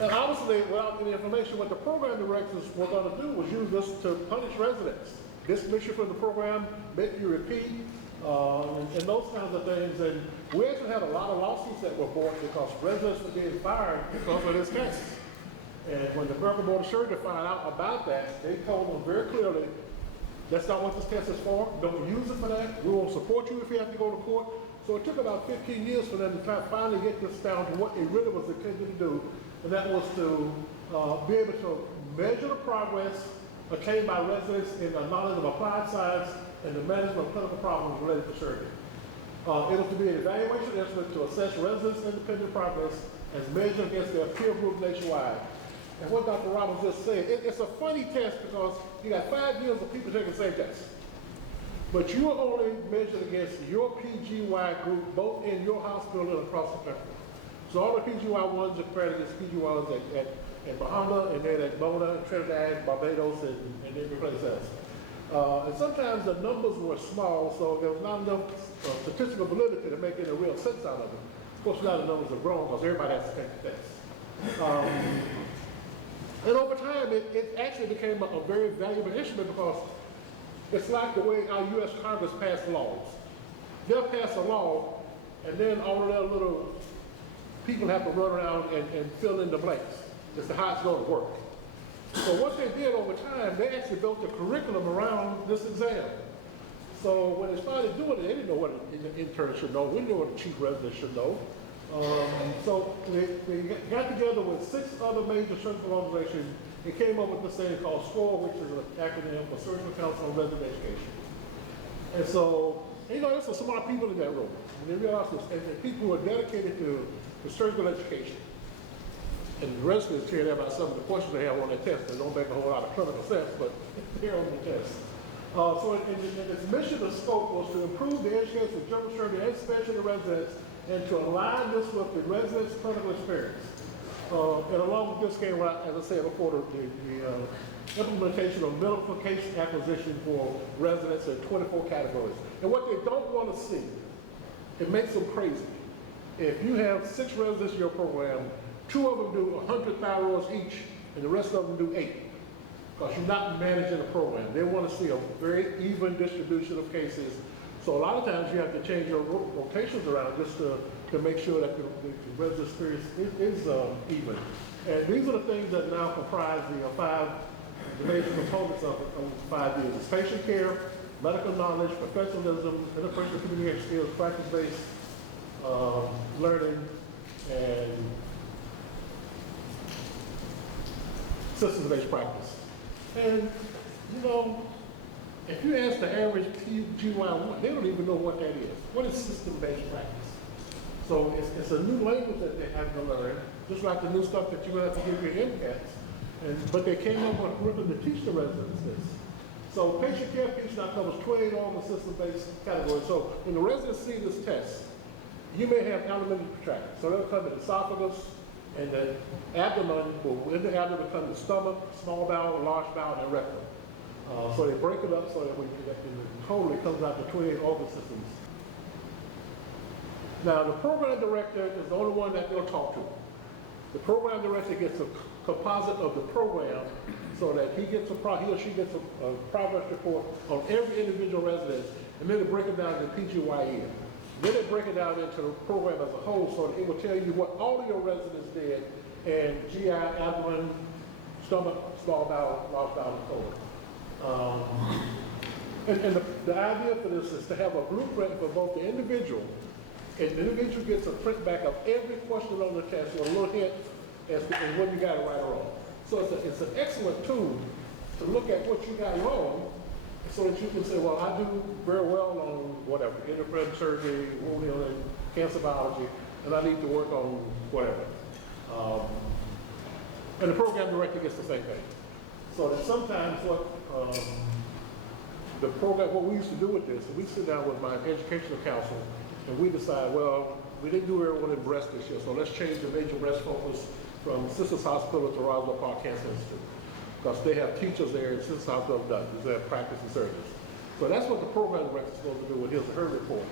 And obviously, without any information, what the program directors were going to do was use this to punish residents. Dismiss you from the program, make you repeat, and those kinds of things. And we actually had a lot of lawsuits that were brought because residents were being fired because of this test. And when the American Board of Surgery found out about that, they told them very clearly, that's not what this test is for. Don't use it for that. We won't support you if you have to go to court. So it took about 15 years for them to finally get this down to what it really was intended to do, and that was to be able to measure the progress attained by residents in the knowledge of applied science and the management of clinical problems related to surgery. It was to be an evaluation instrument to assess residents' independent progress as measured against their peer group nationwide. And what Dr. Roberts just said, it's a funny test because you got 5 years of people taking the same test. But you're only measured against your PGY group, both in your hospital and across the country. So all the PGY ones are compared against PGYs at Bahama, and then at Mona, Trinidad, Barbados, and every place else. And sometimes the numbers were small, so there was not enough statistical validity to make any real sense out of it. Of course, now the numbers have grown because everybody has to take the test. And over time, it actually became a very valuable instrument because it's like the way our U.S. Congress passed laws. They'll pass a law, and then all of their little people have to run around and fill in the blanks as to how it's going to work. So what they did over time, they actually built a curriculum around this exam. So when they started doing it, they didn't know what an intern should know. We knew what a chief resident should know. So they got together with 6 other major surgical organizations and came up with this thing called SCORE, which is an acronym for Surgical Council on Resident Education. And so, you know, there's some smart people in that room. And they realized this, and people who are dedicated to surgical education. And the rest of us hear about some of the questions they have on their test that don't make a whole lot of clinical sense, but they're on the test. So its mission and scope was to improve the education of general surgery and specialty residents and to align this with the residents' clinical experience. And along with this came, as I said before, the implementation of notification acquisition for residents in 24 categories. And what they don't want to see, it makes them crazy. if you have 6 residents in your program, 2 of them do 100 thyroids each, and the rest of them do 8. Because you're not managing the program. They want to see a very even distribution of cases. So a lot of times you have to change your rotations around just to make sure that the resident experience is even. And these are the things that now comprise the major components of 5 years. It's patient care, medical knowledge, professionalism, interpersonal communication skills, practice-based learning, and systems-based practice. And, you know, if you ask the average GY1, they don't even know what that is. What is system-based practice? So it's a new language that they have to learn, just like the new stuff that you're going to have to give your MCATs. But they came up with a curriculum to teach the residents this. So patient care piece now covers 28 all the system-based categories. So when the residents see this test, you may have alimentary tract. So they'll cover the esophagus and the abdomen. In the abdomen comes the stomach, small bowel, large bowel, and rectum. So they break it up so that totally comes out to 28 organ systems. Now the program director is the only one that they'll talk to. The program director gets a composite of the program so that he or she gets a progress report on every individual resident, and then they break it down into PGYE. Then they break it down into the program as a whole so that it will tell you what all of your residents did in GI, abdomen, stomach, small bowel, large bowel, and colon. And the idea for this is to have a blueprint for both the individual, and the individual gets a print back of every question on the test with a little hint as to when you got it right or wrong. So it's an excellent tool to look at what you got wrong so that you can say, well, I do very well on whatever, interpretive surgery, wound healing, cancer biology, and I need to work on whatever. And the program director gets the same thing. So that sometimes what we used to do with this, we sit down with my educational council and we decide, well, we didn't do everyone in breast this year, so let's change the major breast focus from Sisters Hospital to Roswell Park Cancer Institute. Because they have teachers there and Sisters Hospital does, they have practicing surgeons. So that's what the program director is supposed to do with his or her report.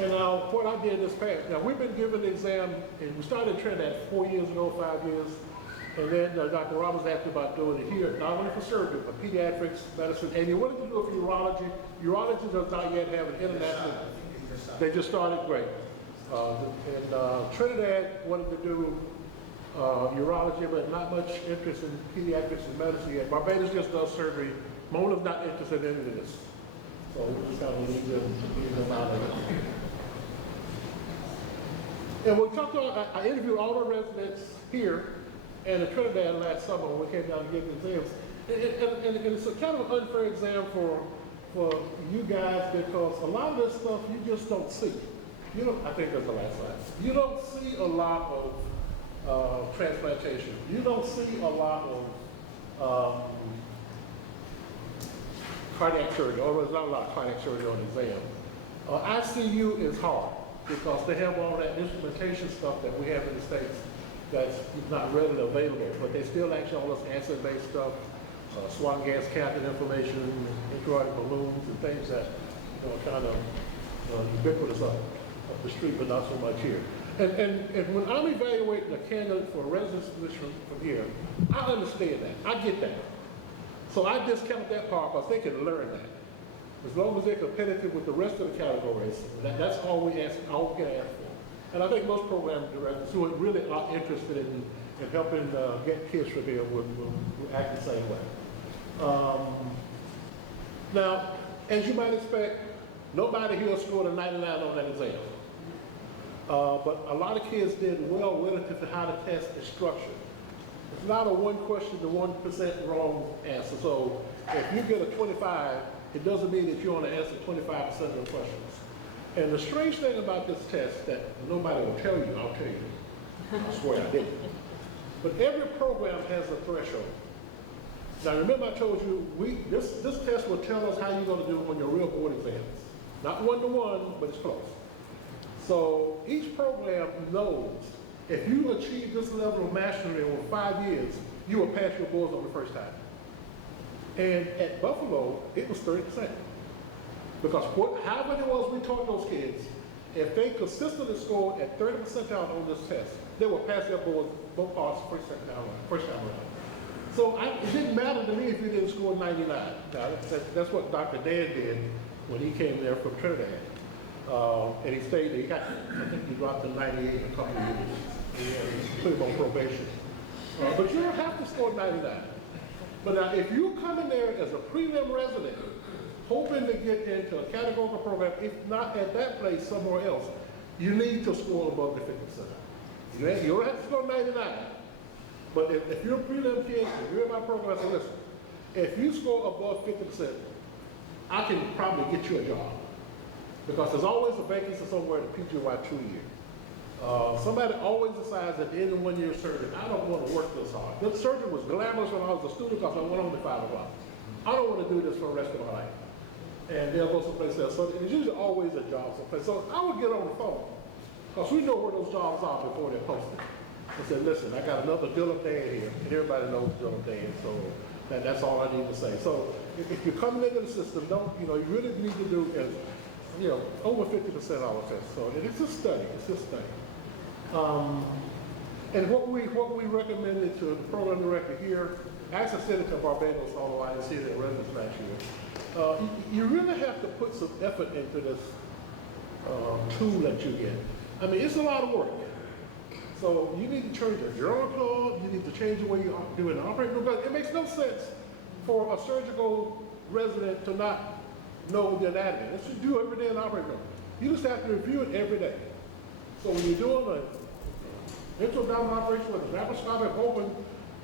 And what I did this past, now we've been given the exam, and we started Trinidad 4 years ago, 5 years. And then Dr. Roberts asked me about doing it here, not only for surgery, but pediatrics, medicine. And you wanted to do it for urology. Urology does not yet have an international, they just started, great. Trinidad wanted to do urology, but not much interest in pediatrics and medicine yet. Barbados just does surgery. Mona's not interested in any of this. So we just kind of leave them out of it. And we talked about, I interviewed all the residents here and in Trinidad last summer when we came down to give exams. And it's a kind of an unfair exam for you guys because a lot of this stuff you just don't see. I think that's the last slide. You don't see a lot of transplantation. You don't see a lot of cardiac surgery, or there's not a lot of cardiac surgery on the exam. ICU is hard because they have all that instrumentation stuff that we have in the States that's not readily available, but they still actually all this acid-based stuff, swan gas catheter information, intra-aortic balloons, and things that kind of ubiquitous up the street, but not so much here. And when I'm evaluating a candidate for a residence position from here, I understand that. I get that. So I discount that part because they can learn that. As long as they're competitive with the rest of the categories, that's all we can ask for. And I think most program directors who really are interested in helping get kids from here will act the same way. Now, as you might expect, nobody here scored a 99 on that exam. But a lot of kids did well relative to how the test is structured. It's not a one question to 1% wrong answer. So if you get a 25, it doesn't mean that you only answer 25% of the questions. And the strange thing about this test that nobody will tell you, I'll tell you. I swear I didn't. But every program has a threshold. Now remember I told you, this test will tell us how you're going to do on your real board exams. Not one-to-one, but it's close. So each program knows if you achieve this level of mastery over 5 years, you will pass your boards on the first time. And at Buffalo, it was 30%. Because however it was we taught those kids, If they consistently scored at 30 percentile on this test, they will pass their boards, both parts first time around. So it didn't matter to me if you didn't score 99. Now, that's what Dr. Dan did when he came there from Trinidad. And he stayed there. I think he dropped to 98 in a couple of years. He put him on probation. But you don't have to score 99. But now, if you come in there as a prelim resident, hoping to get into a categorical program, if not at that place, somewhere else, you need to score above the 50%. You don't have to score 99. But if you're a prelim kid, if you're in my program, I say, listen, if you score above 50%, I can probably get you a job. Because there's always a vacancy somewhere in the PGY2 year. Somebody always decides at the end of 1 year surgery, I don't want to work this hard. The surgery was glamorous when I was a student because I went home at 5 o'clock. I don't want to do this for the rest of my life. And they'll go someplace else. So it's usually always a job someplace. So I would get on the phone, because we know where those jobs are before they're posted. I said, listen, I got another Dylan Dan here, and everybody knows Dylan Dan, so that's all I need to say. So if you're coming into the system, you really need to do is, over 50% our test. So it's a study, and what we recommended to the program director here, I actually sent it to Barbados, although I didn't see it in residence last year. You really have to put some effort into this tool that you get. I mean, it's a lot of work. So you need to change your journal club, you need to change the way you do an operating room, but it makes no sense for a surgical resident to not know the anatomy. That's what you do every day in the operating room. You just have to review it every day. So when you're doing an intra-abdominal operation with a laparoscopic open,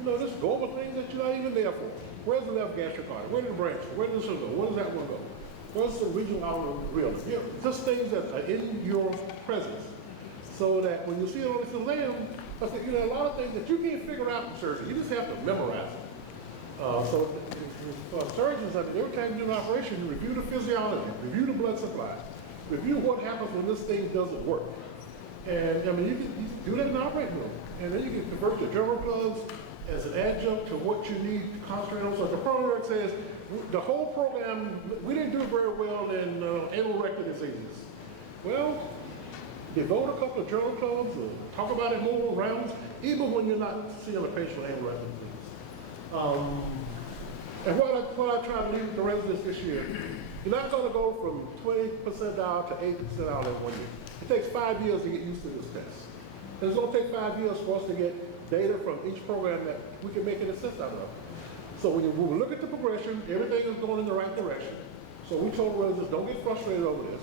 just go over things that you're not even there for. Where's the left gastric artery? Where did the branch go? Where does it go? Where does that one go? Where's the regional outer real? Just things that are in your presence. So that when you see it on this exam, a lot of things that you can't figure out in surgery, you just have to memorize it. So for surgeons, every time you do an operation, you review the physiology, review the blood supply, review what happens when this thing doesn't work. And you can do that in the operating room. And then you can convert your journal clubs as an adjunct to what you need to concentrate on. So the program says, the whole program, we didn't do very well in anal rectal diseases. Well, devote a couple of journal clubs, or talk about it more rounds, even when you're not seeing a patient with anal rectal disease. And what I try to leave the residents this year, you're not going to go from 20% out to 80% out in 1 year. It takes 5 years to get used to this test. And it's going to take 5 years for us to get data from each program that we can make an assess out of. So when we look at the progression, everything is going in the right direction. So we told residents, don't get frustrated over this.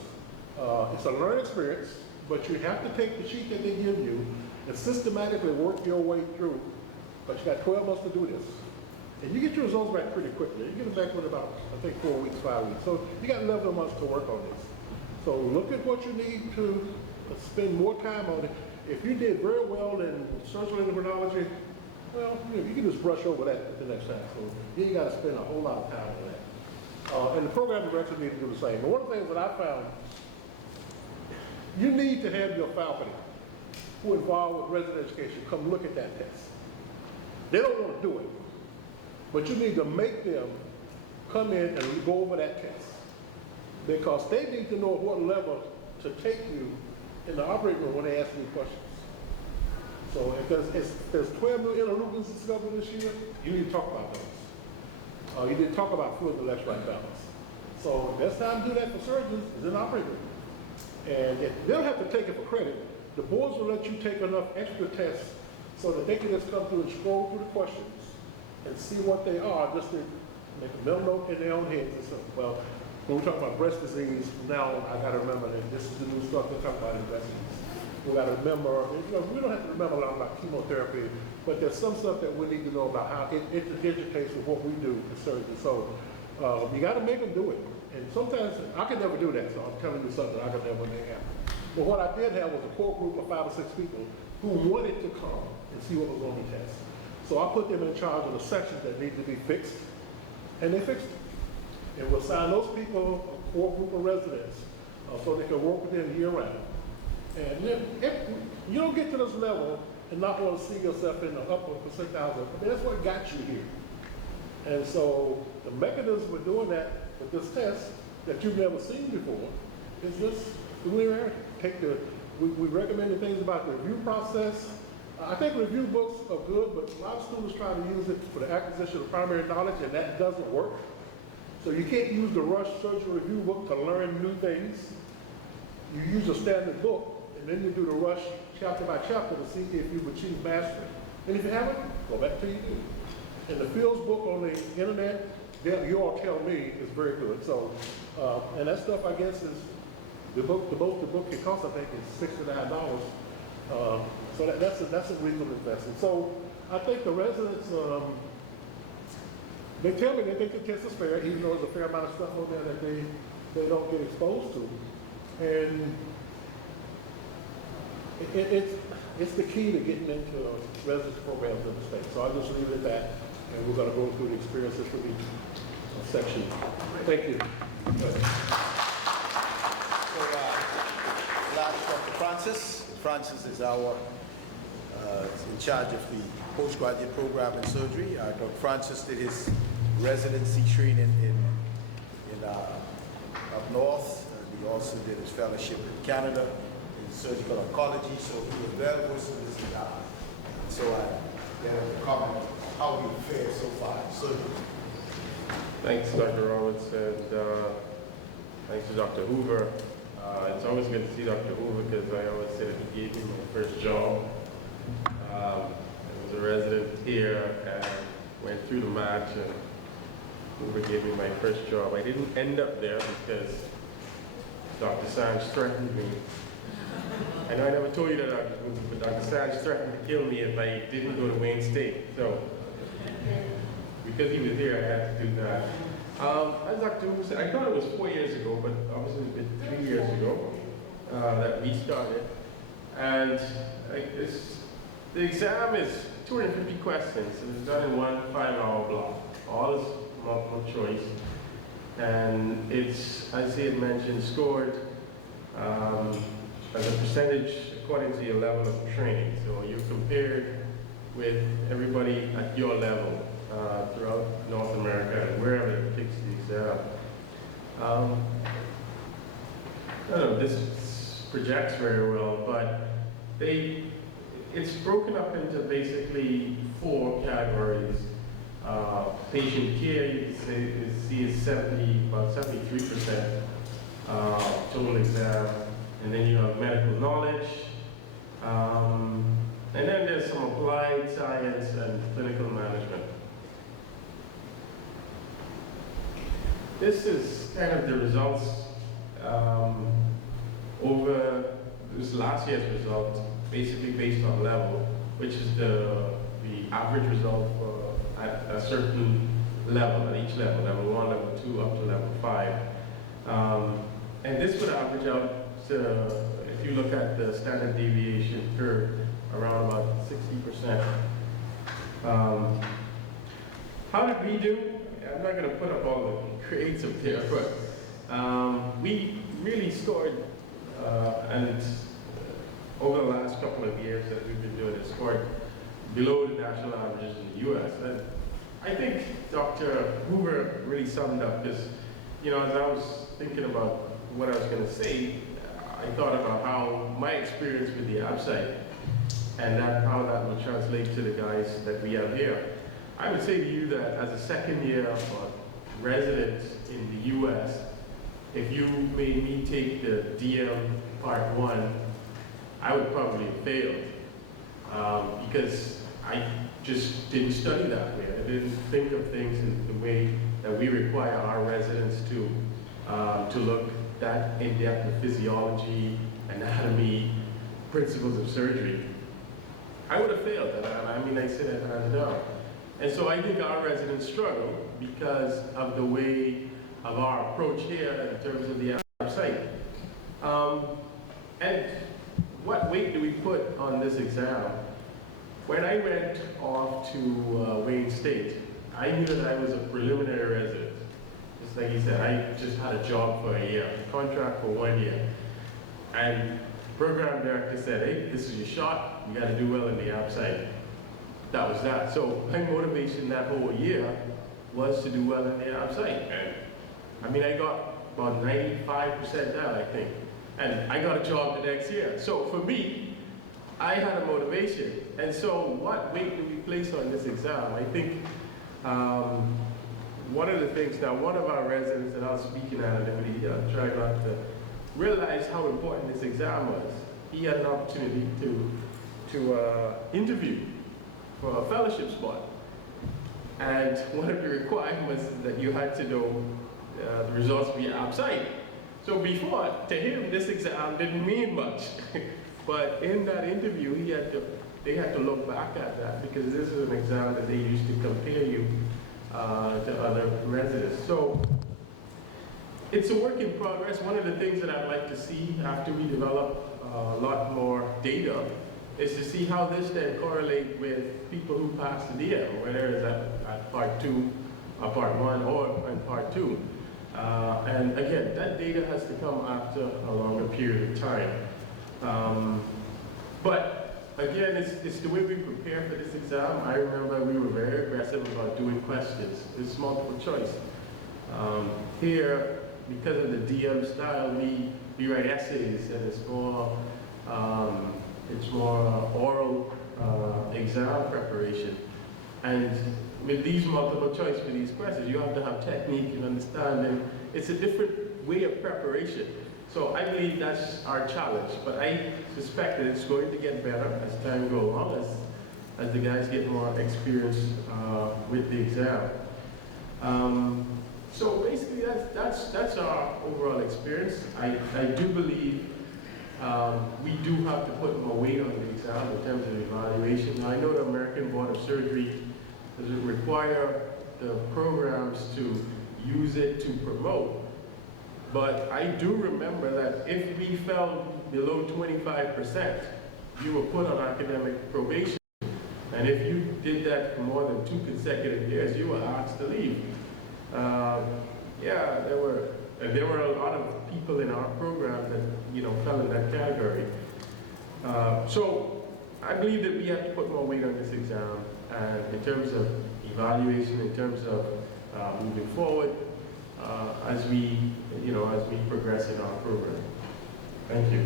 It's a learning experience, but you have to take the sheet that they give you and systematically work your way through. But you got 12 months to do this. And you get your results back pretty quickly. You get them back in about, I think, 4 weeks, 5 weeks. So you got 11 months to work on this. So look at what you need to spend more time on it. If you did very well in surgical endocrinology, well, you can just brush over that the next time. So you ain't got to spend a whole lot of time on that. And the program director need to do the same. But one of the things that I found, you need to have your faculty who are involved with resident education come look at that test. They don't want to do it, but you need to make them come in and go over that test, because they need to know what level to take you in the operating room when they ask you questions. So if there's 12 new interleukins discovered this year, you need to talk about those. You need to talk about fluid and electrolyte balance. So the best time to do that for surgeons is in the operating room. And they don't have to take it for credit. The boards will let you take enough extra tests so that they can just come through and scroll through the questions and see what they are, just to make a mental note in their own heads and say, well, when we talk about breast disease, now I got to remember that this is the new stuff they're talking about in breast disease. We got to remember, we don't have to remember a lot about chemotherapy, but there's some stuff that we need to know about how it interdigicates with what we do in surgery. So you got to make them do it. And sometimes, I could never do that, so I'm telling you something I could never make happen. But what I did have was a core group of 5 or 6 people who wanted to come and see what was on the test. So I put them in charge of the sections that need to be fixed, and they fixed it. And we'll assign those people a core group of residents so they can work with them year round. And then if you don't get to this level and not want to see yourself in the upper percentiles, that's what got you here. And so the mechanism for doing that with this test that you've never seen before is just we recommend the things about the review process. I think review books are good, but a lot of students try to use it for the acquisition of primary knowledge, and that doesn't work. So you can't use the Rush Surgery Review book to learn new things. You use a standard book, and then you do the Rush chapter by chapter to see if you've achieved mastery. And if you haven't, go back to you. And the Fields book on the internet, you all tell me, is very good. So, and that stuff, I guess, is the most the book can cost, I think, is $69. So that's a reasonable investment. So I think the residents, they tell me they think the test is fair, even though there's a fair amount of stuff on there that they don't get exposed to. And it's the key to getting into residency programs in the state. So I'll just leave it at that, and we're going to go through the experiences for each section. Thank you. So, last Dr. Francis. Francis is our in charge of the postgraduate program in surgery. Dr. Francis did his residency training in up north. He also did his fellowship in Canada in surgical oncology, so he was well versed in this regard. So I get him to comment on how he fared so far in surgery. Thanks, Dr. Roberts, and thanks to Dr. Hoover. It's always good to see Dr. Hoover because I always say that he gave me my first job. I was a resident here and went through the match, and Hoover gave me my first job. I didn't end up there because Dr. Sands threatened me. I know I never told you that, but Dr. Sands threatened to kill me if I didn't go to Wayne State. So, because he was here, I had to do that. As Dr. Hoover said, I thought it was 4 years ago, but obviously it's been 3 years ago that we started. And the exam is 250 questions. It's done in one 5-hour block. All is multiple choice. And it's, as he had mentioned, scored as a percentage according to your level of training. So you're compared with everybody at your level throughout North America and wherever it takes the exam. I don't know if this projects very well, but it's broken up into basically 4 categories. Patient care, you can see is about 73% total exam. And then you have medical knowledge. And then there's some applied science and clinical management. This is kind of the results over this last year's result, basically based on level, which is the average result for at a certain level, at each level, level 1, level 2, up to level 5. And this would average out to, if you look at the standard deviation curve, around about 60%. How did we do? I'm not going to put up all the grades up there, but we really scored, and over the last couple of years that we've been doing it, scored below the national averages in the U.S. And I think Dr. Hoover really summed up because, you know, as I was thinking about what I was going to say, I thought about how my experience with the ABSITE and how that will translate to the guys that we have here. I would say to you that as a second-year resident in the U.S., if you made me take the DM Part 1, I would probably have failed because I just didn't study that way. I didn't think of things in the way that we require our residents to look that in-depth of physiology, anatomy, principles of surgery. I would have failed, and I mean, I said it hands down. And so I think our residents struggle because of the way of our approach here in terms of the site. And what weight do we put on this exam? When I went off to Wayne State, I knew that I was a preliminary resident. Just like he said, I just had a job for a year, a contract for 1 year. And the program director said, hey, this is your shot, you gotta do well in the ABSITE. That was that. So my motivation that whole year was to do well in the ABSITE. And I mean, I got about 95% down, I think. and I got a job the next year. So for me, I had a motivation. And so what weight do we place on this exam? I think one of the things, now one of our residents that I was speaking at, and we tried not to realize how important this exam was. He had an opportunity to interview for a fellowship spot. And one of the requirements that you had to know the results via outside. So before, to him, this exam didn't mean much. But in that interview, they had to look back at that, because this is an exam that they used to compare you to other residents. So it's a work in progress. One of the things that I'd like to see after we develop a lot more data is to see how this then correlates with people who pass the DM, whether it's at part 2, or part 1, or in part 2. And again, that data has to come after a longer period of time. But again, it's the way we prepare for this exam. I remember we were very aggressive about doing questions. It's multiple choice. Here, because of the DM style, we write essays, and it's more oral exam preparation. And with these multiple choice for these questions, you have to have technique and understanding. It's a different way of preparation. So I believe that's our challenge, but I suspect that it's going to get better as time goes on, as the guys get more experience with the exam. So basically that's our overall experience. I do believe we do have to put more weight on the exam in terms of evaluation. Now I know the American Board of Surgery doesn't require the programs to use it to promote. But I do remember that if we fell below 25%, you were put on academic probation. And if you did that for more than 2 consecutive years, you were asked to leave. Yeah, there were a lot of people in our program that fell in that category. So I believe that we have to put more weight on this exam, and in terms of evaluation, in terms of moving forward, as we progress in our program. Thank you.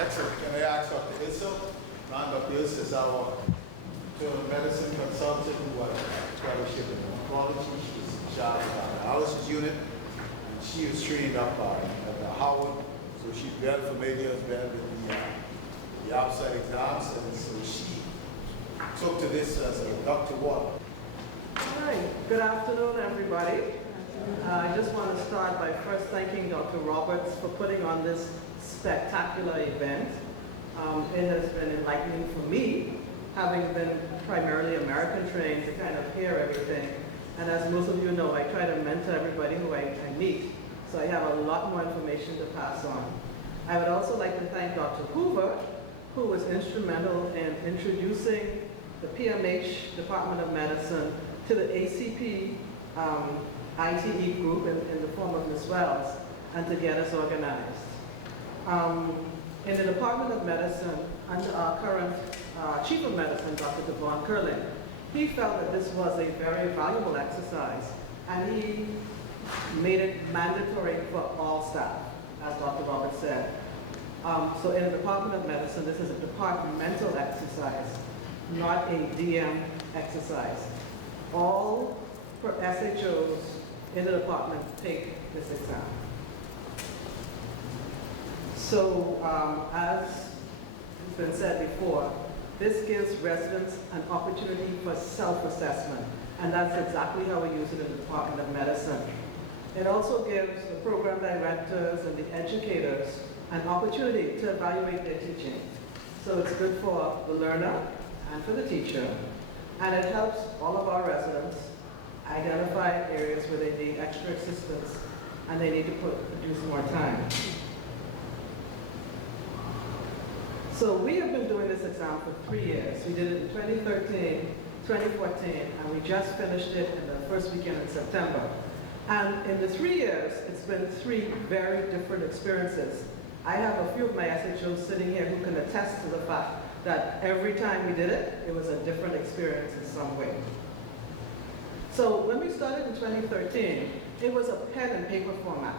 Excellent. Can I ask Dr. Issa? Dr. Issa is our internal medicine consultant who has a fellowship in oncology. She's in charge of our dialysis unit. And she was trained up at the Howard, so she's very familiar with the outside exams, and so she took to this as a Dr. Water. Hi, good afternoon, everybody. I just want to start by first thanking Dr. Roberts for putting on this spectacular event. It has been enlightening for me, having been primarily American trained, to kind of hear everything. And as most of you know, I try to mentor everybody who I meet, so I have a lot more information to pass on. I would also like to thank Dr. Hoover, who was instrumental in introducing the PMH Department of Medicine to the ACP ITE group in the form of Ms. Wells, and to get us organized. In the Department of Medicine, under our current Chief of Medicine, Dr. Devon Curlin, he felt that this was a very valuable exercise, and he made it mandatory for all staff, as Dr. Roberts said. So in the Department of Medicine, this is a departmental exercise, not a DM exercise. All SHOs in the department take this exam. So as has been said before, this gives residents an opportunity for self-assessment, and that's exactly how we use it in the Department of Medicine. It also gives the program directors and the educators an opportunity to evaluate their teaching. So it's good for the learner and for the teacher, and it helps all of our residents identify areas where they need extra assistance and they need to produce more time. So we have been doing this exam for 3 years. We did it in 2013, 2014, and we just finished it in the first weekend in September. And in the 3 years, it's been 3 very different experiences. I have a few of my SHOs sitting here who can attest to the fact that every time we did it, it was a different experience in some way. So when we started in 2013, It was a pen and paper format.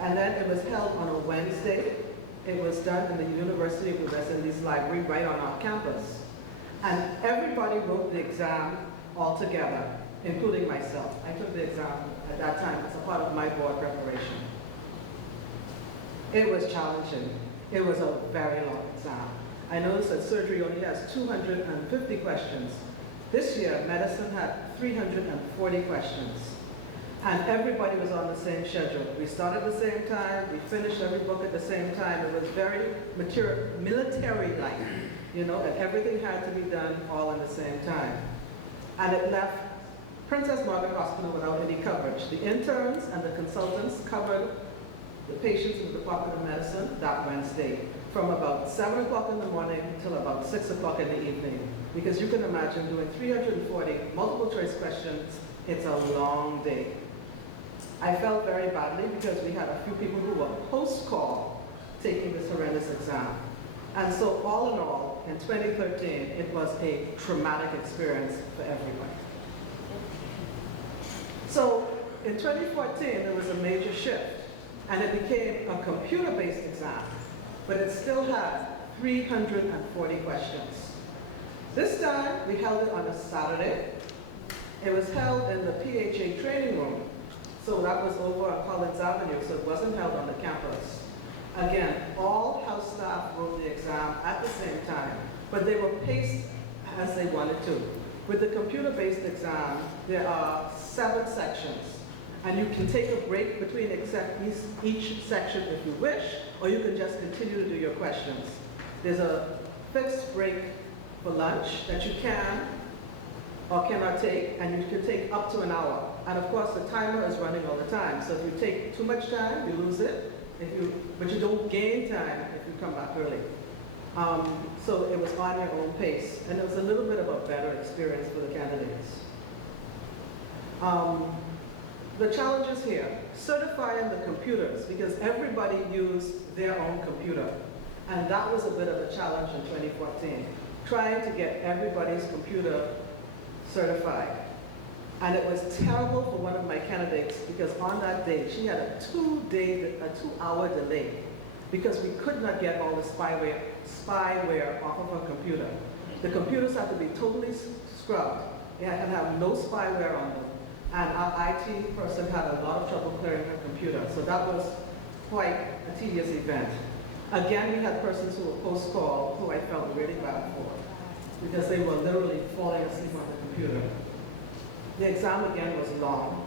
And then it was held on a Wednesday. It was done in the University of the West Indies Library right on our campus. And everybody wrote the exam all together, including myself. I took the exam at that time as a part of my board preparation. It was challenging. It was a very long exam. I noticed that surgery only has 250 questions. This year, medicine had 340 questions. And everybody was on the same schedule. We started at the same time, we finished every book at the same time. It was very military-like, you know, and everything had to be done all at the same time. And it left Princess Margaret Hospital without any coverage. The interns and the consultants covered the patients in the Department of Medicine that Wednesday from about 7 o'clock in the morning until about 6 o'clock in the evening. Because you can imagine doing 340 multiple choice questions, it's a long day. I felt very badly because we had a few people who were post-call taking this horrendous exam. And so all in all, in 2013, it was a traumatic experience for everybody. So in 2014, there was a major shift, and it became a computer-based exam, but it still had 340 questions. This time, we held it on a Saturday. It was held in the PHA training room. So that was over on Collins Avenue, so it wasn't held on the campus. Again, all house staff wrote the exam at the same time, but they were paced as they wanted to. With the computer-based exam, there are 7 sections, and you can take a break between each section if you wish, or you can just continue to do your questions. There's a fixed break for lunch that you can or cannot take, and you can take up to an hour. And of course, the timer is running all the time. So if you take too much time, you lose it. But you don't gain time if you come back early. So it was on your own pace. And it was a little bit of a better experience for the candidates. The challenges here, certifying the computers, because everybody used their own computer. And that was a bit of a challenge in 2014, trying to get everybody's computer certified. And it was terrible for one of my candidates because on that day, she had a 2-hour delay because we could not get all the spyware off of her computer. The computers had to be totally scrubbed. They had to have no spyware on them. And our IT person had a lot of trouble clearing her computer. So that was quite a tedious event. Again, we had persons who were post-call who I felt really bad for because they were literally falling asleep on the computer. The exam again was long.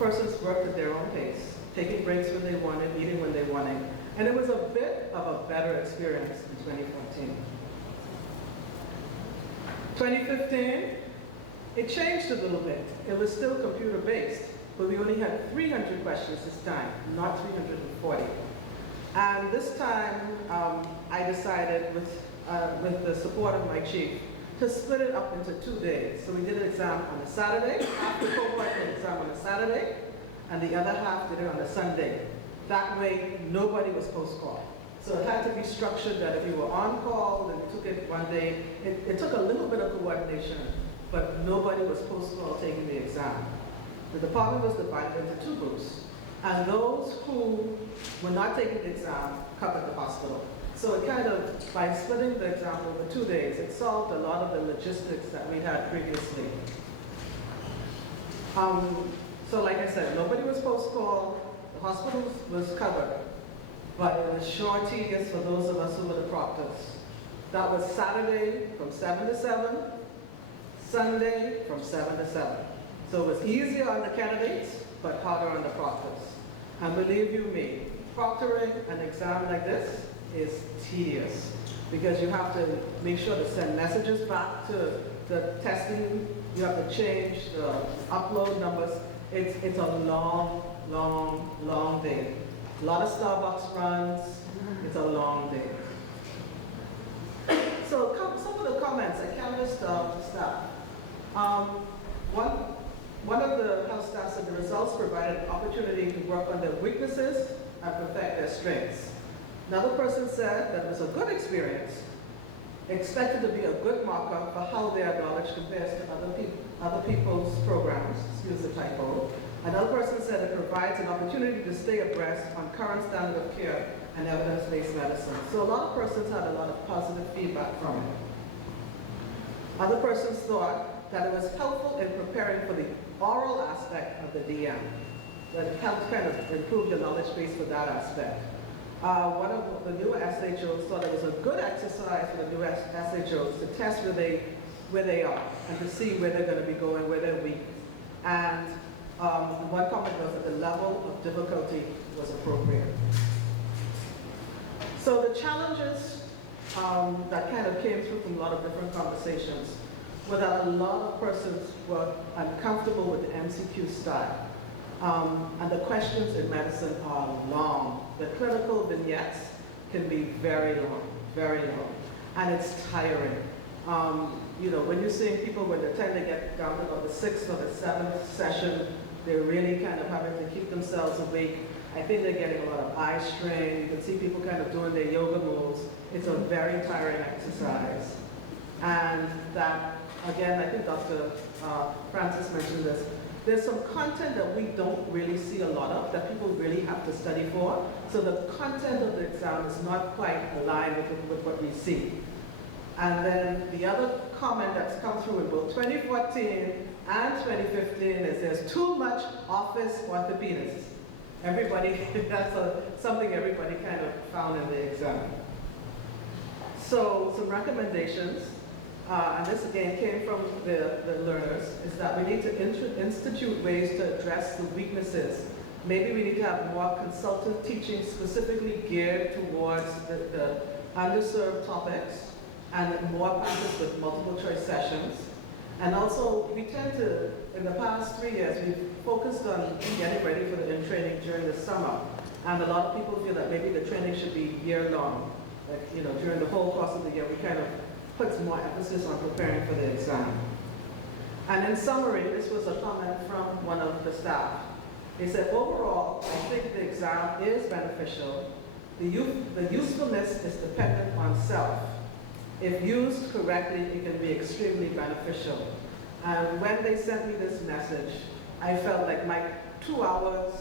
Persons worked at their own pace, taking breaks when they wanted, eating when they wanted. And it was a bit of a better experience in 2014. 2015, it changed a little bit. It was still computer-based, but we only had 300 questions this time, not 340. And this time, I decided with the support of my chief to split it up into 2 days. So we did an exam on a Saturday, half the cohort did an exam on a Saturday, and the other half did it on a Sunday. That way, nobody was post-call. So it had to be structured that if you were on call, then you took it one day. It took a little bit of coordination, but nobody was post-call taking the exam. The department was divided into 2 groups, and those who were not taking the exam covered the hospital. So it kind of, by splitting the exam over 2 days, it solved a lot of the logistics that we had previously. So like I said, nobody was post-call, the hospital was covered, but it was sure tedious for those of us who were the proctors. That was Saturday from 7 to 7, Sunday from 7 to 7. So it was easier on the candidates, but harder on the proctors. And believe you me, proctoring an exam like this is tedious because you have to make sure to send messages back to the testing. You have to change the upload numbers. It's a long, long, long day. A lot of Starbucks runs. It's a long day. So some of the comments I canvassed staff. One of the house staff said the results provided an opportunity to work on their weaknesses and perfect their strengths. Another person said that it was a good experience, expected to be a good marker for how their knowledge compares to other other people's programs, excuse the typo. Another person said it provides an opportunity to stay abreast on current standard of care and evidence-based medicine. So a lot of persons had a lot of positive feedback from it. Other persons thought that it was helpful in preparing for the oral aspect of the DM. That it helped kind of improve your knowledge base for that aspect. One of the newer SHOs thought it was a good exercise for the newer SHOs to test where they are and to see where they're going to be going, where they're weak. And one comment was that the level of difficulty was appropriate. So the challenges that kind of came through from a lot of different conversations were that a lot of persons were uncomfortable with the MCQ style. And the questions in medicine are long. The clinical vignettes can be very long, and it's tiring. You know, when you're seeing people when they're trying to get down to about the 6th or the 7th session, they're really kind of having to keep themselves awake. I think they're getting a lot of eye strain. You can see people kind of doing their yoga moves. It's a very tiring exercise. And that, again, I think Dr. Francis mentioned this, there's some content that we don't really see a lot of that people really have to study for. So the content of the exam is not quite aligned with what we see. And then the other comment that's come through in both 2014 and 2015 is there's too much office orthopedists. Everybody, that's something everybody kind of found in the exam. So some recommendations, and this again came from the learners, is that we need to institute ways to address the weaknesses. Maybe we need to have more consultant teaching specifically geared towards the underserved topics and more practice with multiple choice sessions. And also, we tend to, in the past 3 years, we've focused on getting ready for the in-training during the summer. And a lot of people feel that maybe the training should be year-long. Like, you know, during the whole course of the year, we kind of put more emphasis on preparing for the exam. And in summary, this was a comment from one of the staff. They said, overall, I think the exam is beneficial. The usefulness is dependent on self. If used correctly, it can be extremely beneficial. And when they sent me this message, I felt like my 2 hours,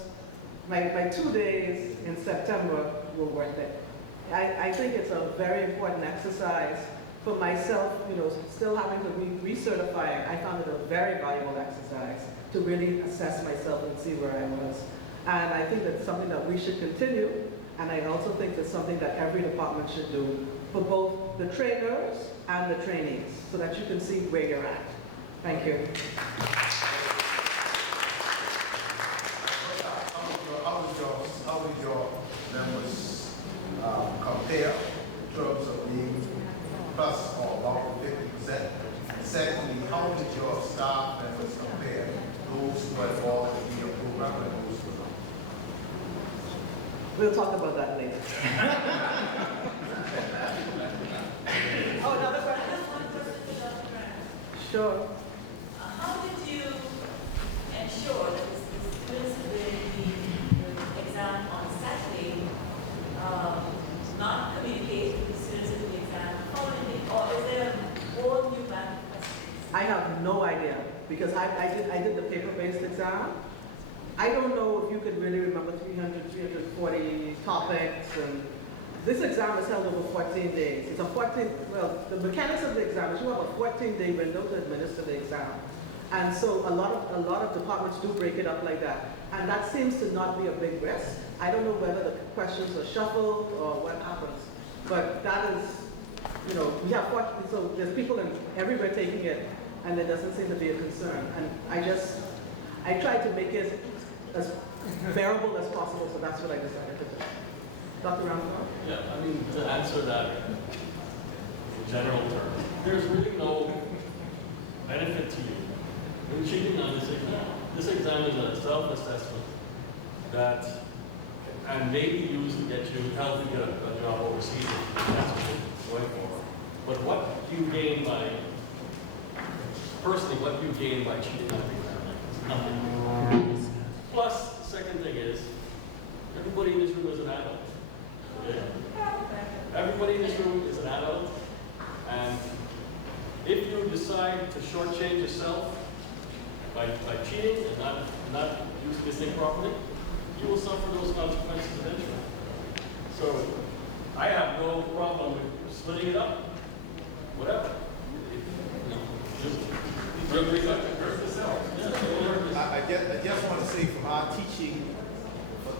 my 2 days in September were worth it. I think it's a very important exercise. For myself, you know, still having to be recertifying, I found it a very valuable exercise to really assess myself and see where I was. And I think that's something that we should continue, and I also think that's something that every department should do for both the trainers and the trainees, so that you can see where you're at. Thank you. How would your members compare in terms of being plus or about 50%? Secondly, how did your staff members compare, those who are involved in your program and those who don't? We'll talk about that later. Oh, another question? Sure. How did you ensure that the students will the exam on Saturday not communicate with the students in the exam? How did they, or is there a whole new bank of questions? I have no idea, because I did the paper-based exam. I don't know if you could really remember 300, 340 topics, and this exam is held over 14 days. It's a 14, well, the mechanics of the exam is you have a 14-day window to administer the exam. And so a lot of departments do break it up like that. And that seems to not be a big risk. I don't know whether the questions are shuffled or what happens. But that is, you know, we have 14, so there's people everywhere taking it, and there doesn't seem to be a concern. And I tried to make it as bearable as possible, so that's what I decided to do. Dr. Ramshaw? Yeah, I mean, to answer that in general terms, there's really no benefit to you in cheating on this exam. This exam is a self-assessment that and maybe used to get you help you get a job overseas if that's what you're going for. But what do you gain by, personally, what do you gain by cheating on the exam? Nothing. Plus, the second thing is, everybody in this room is an adult. Okay? Everybody in this room is an adult, and if you decide to shortchange yourself by cheating and not using this thing properly, you will suffer those consequences eventually. So I have no problem with splitting it up, whatever. You agree with that? Hurt yourself. I just want to say from our teaching,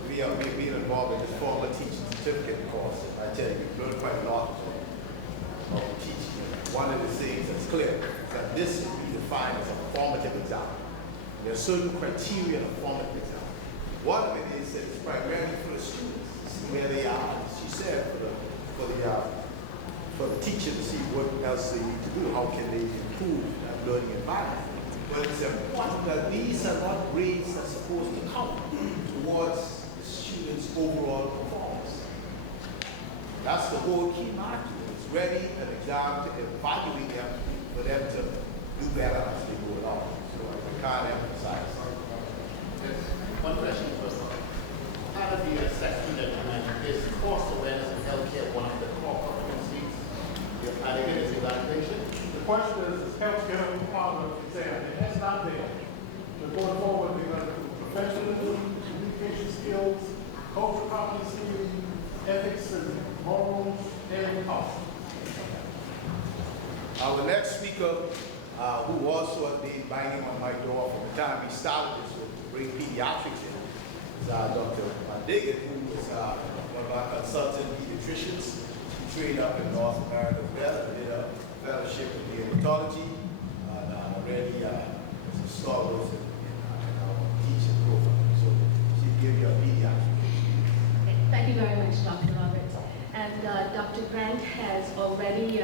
we are being involved in this formal teaching certificate course. I tell you, we learned quite a lot of teaching. One of the things that's clear is that this will be defined as a formative exam. There are certain criteria in a formative exam. One of it is that it's primarily for the students, to see where they are, as she said, for the teacher to see what else they need to do, how can they improve that learning environment. But it's important that these are not grades that's supposed to count towards the students' overall performance. That's the whole key mark. It's ready an exam to evaluate them for them to do better as they go along. So I can't emphasize. Yes. One question first. Part of the assessment that you mentioned is course awareness in healthcare one of the core competencies. Are they getting this evaluation? The question is healthcare part of the exam? It has not been. But going forward, we're going to do professionalism, communication skills, cultural competency, ethics and morals, and policy. Our next speaker, who also has been banging on my door from the time we started this to bring pediatrics in, is Dr. Diggett, who is one of our consultant pediatricians. She trained up in North America as well, and did a fellowship in neonatology, and already some scholars in our teaching program. So she'll give you a pediatric. Thank you very much, Dr. Roberts. And Dr. Grant has already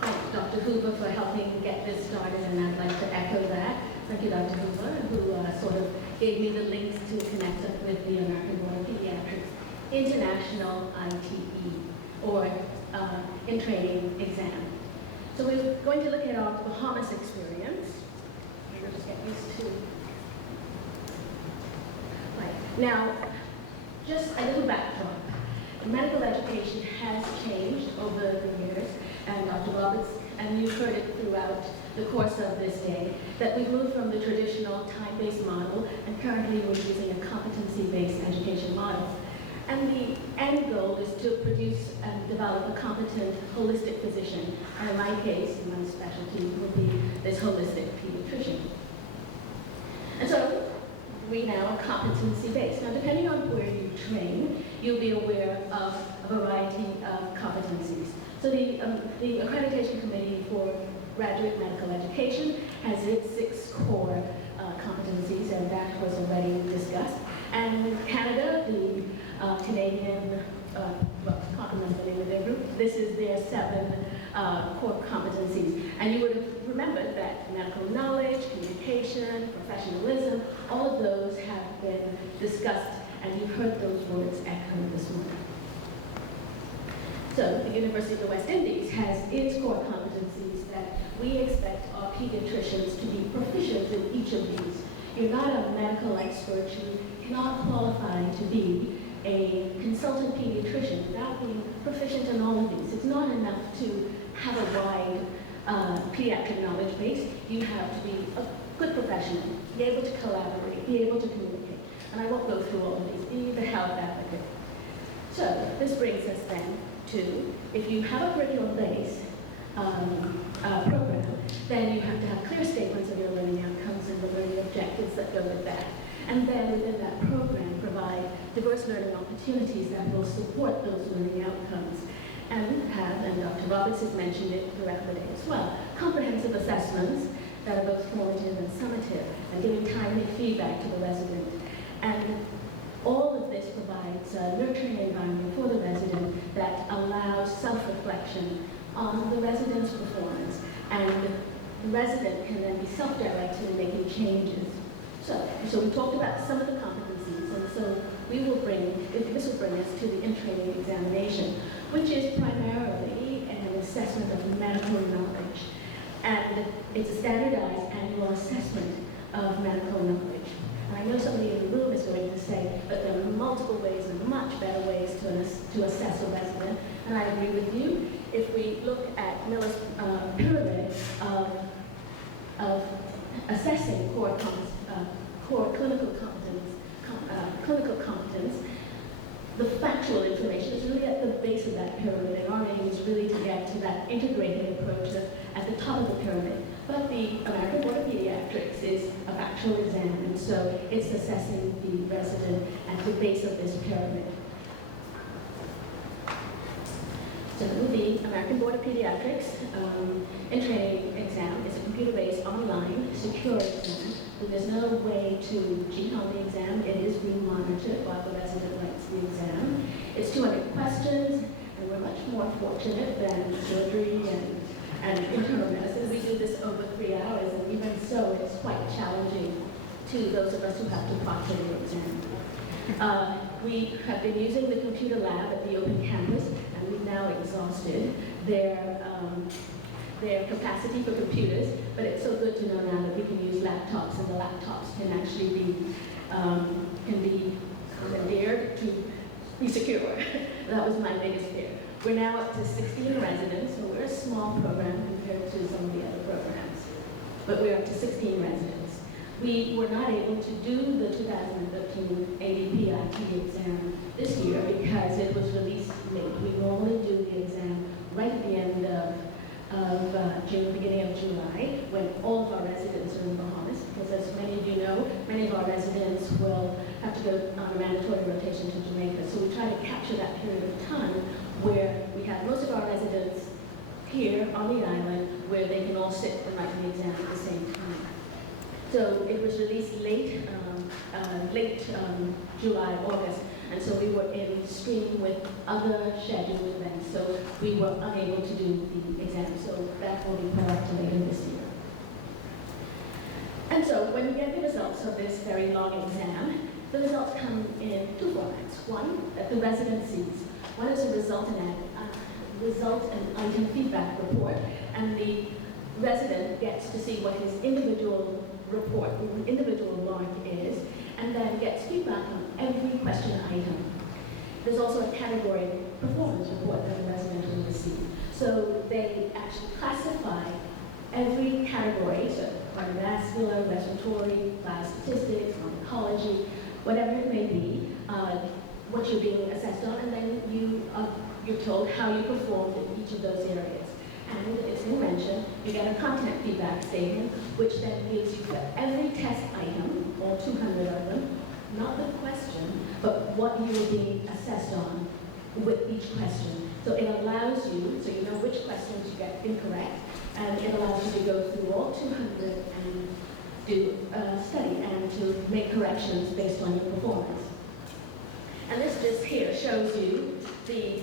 thanked Dr. Hoover for helping get this started, and I'd like to echo that. Thank you, Dr. Hoover, who sort of gave me the links to connect up with the American Board of Pediatrics International ITE, or in training exam. So we're going to look at our Bahamas experience. We'll just get used to. Right. Now, just a little backdrop. Medical education has changed over the years, and Dr. Roberts, and you've heard it throughout the course of this day, that we've moved from the traditional time-based model, and currently we're using a competency-based education model. And the end goal is to produce and develop a competent, holistic physician. And in my case, my specialty would be this holistic pediatrician. And so, we now are competency-based. Now, depending on where you train, you'll be aware of a variety of competencies. So the Accreditation Committee for Graduate Medical Education has its 6 core competencies, and that was already discussed. And in Canada, the Canadian, well, Continental name of their group, this is their 7 core competencies. And you would have remembered that medical knowledge, communication, professionalism, all of those have been discussed, and you've heard those words echoed this morning. So the University of the West Indies has its core competencies that we expect our pediatricians to be proficient in each of these. You're not a medical expert, you're not qualified to be a consultant pediatrician without being proficient in all of these. It's not enough to have a wide pediatric knowledge base. You have to be a good professional, be able to collaborate, be able to communicate. And I won't go through all of these. Be the health advocate. So this brings us then to, if you have a curriculum-based program, then you have to have clear statements of your learning outcomes and the learning objectives that go with that. And then within that program, provide diverse learning opportunities that will support those learning outcomes. And have, and Dr. Roberts has mentioned it throughout the day as well, comprehensive assessments that are both formative and summative, and giving timely feedback to the resident. And all of this provides a nurturing environment for the resident that allows self-reflection on the resident's performance. And the resident can then be self-directed in making changes. So we talked about some of the competencies, and so this will bring us to the in-training examination, which is primarily an assessment of medical knowledge. And it's a standardized annual assessment of medical knowledge. And I know somebody in the room is going to say that there are multiple ways and much better ways to assess a resident, and I agree with you. If we look at Miller's pyramid of assessing core competencies, core clinical competence, the factual information is really at the base of that pyramid, and our aim is really to get to that integrated approach at the top of the pyramid. But the American Board of Pediatrics is a factual exam, and so it's assessing the resident at the base of this pyramid. So the American Board of Pediatrics and Training exam is a computer-based, online, secure exam. There's no way to cheat on the exam. It is being monitored while the resident writes the exam. It's 200 questions, and we're much more fortunate than surgery and internal medicine. We do this over 3 hours, and even so, it's quite challenging to those of us who have to proctor the exam. We have been using the computer lab at the open campus, and we've now exhausted their capacity for computers, but it's so good to know now that we can use laptops, and the laptops can actually be commandeered to be secure. That was my biggest fear. We're now up to 16 residents, so we're a small program compared to some of the other programs, but we're up to 16 residents. We were not able to do the 2013 ADP IT exam this year because it was released late. We normally do the exam right at the end of June, beginning of July, when all of our residents are in the Bahamas, because as many of you know, many of our residents will have to go on a mandatory rotation to Jamaica. So we try to capture that period of time where we have most of our residents here on the island where they can all sit and write the exam at the same time. So it was released late July, August, and so we were in stream with other scheduled events, so we were unable to do the exam, so that will be put up to later this year. And so when you get the results of this very long exam, the results come in 2 formats. One, that the resident sees. One is a result and item feedback report, and the resident gets to see what his individual report, individual mark is, and then gets feedback on every question item. There's also a category performance report that the resident will receive. So they actually classify every category, so cardiovascular, respiratory, biostatistics, oncology, whatever it may be, what you're being assessed on, and then you're told how you performed in each of those areas. And it's been mentioned, you get a content feedback statement, which then gives you for every test item, all 200 of them, not the question, but what you are being assessed on with each question. So it allows you, so you know which questions you get incorrect, and it allows you to go through all 200 and do a study and to make corrections based on your performance. And this just here shows you the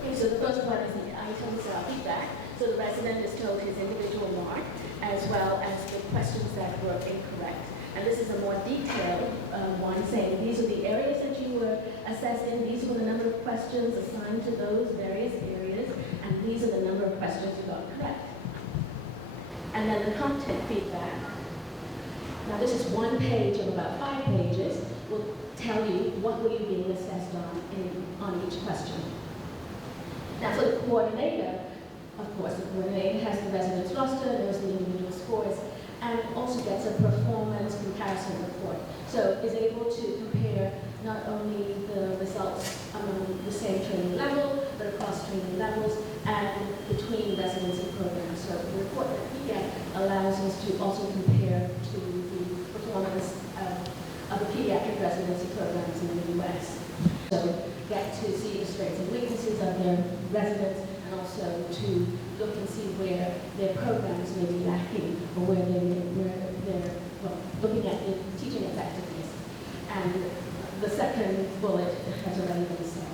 okay, so the first one is the items feedback. So the resident is told his individual mark, as well as the questions that were incorrect. And this is a more detailed one saying these are the areas that you were assessing, these were the number of questions assigned to those various areas, and these are the number of questions you got correct. And then the content feedback. Now this is 1 page of about 5 pages, will tell you what were you being assessed on each question. Now for the coordinator, of course, the coordinator has the residence roster, there's the individual scores, and also gets a performance comparison report. So is able to compare not only the results among the same training level, but across training levels and between residency programs. So the report that we get allows us to also compare to the performance of the pediatric residency programs in the US. So get to see the strengths and weaknesses of their residents, and also to look and see where their programs may be lacking, or where they're looking at the teaching effectiveness. And the second bullet has already been said.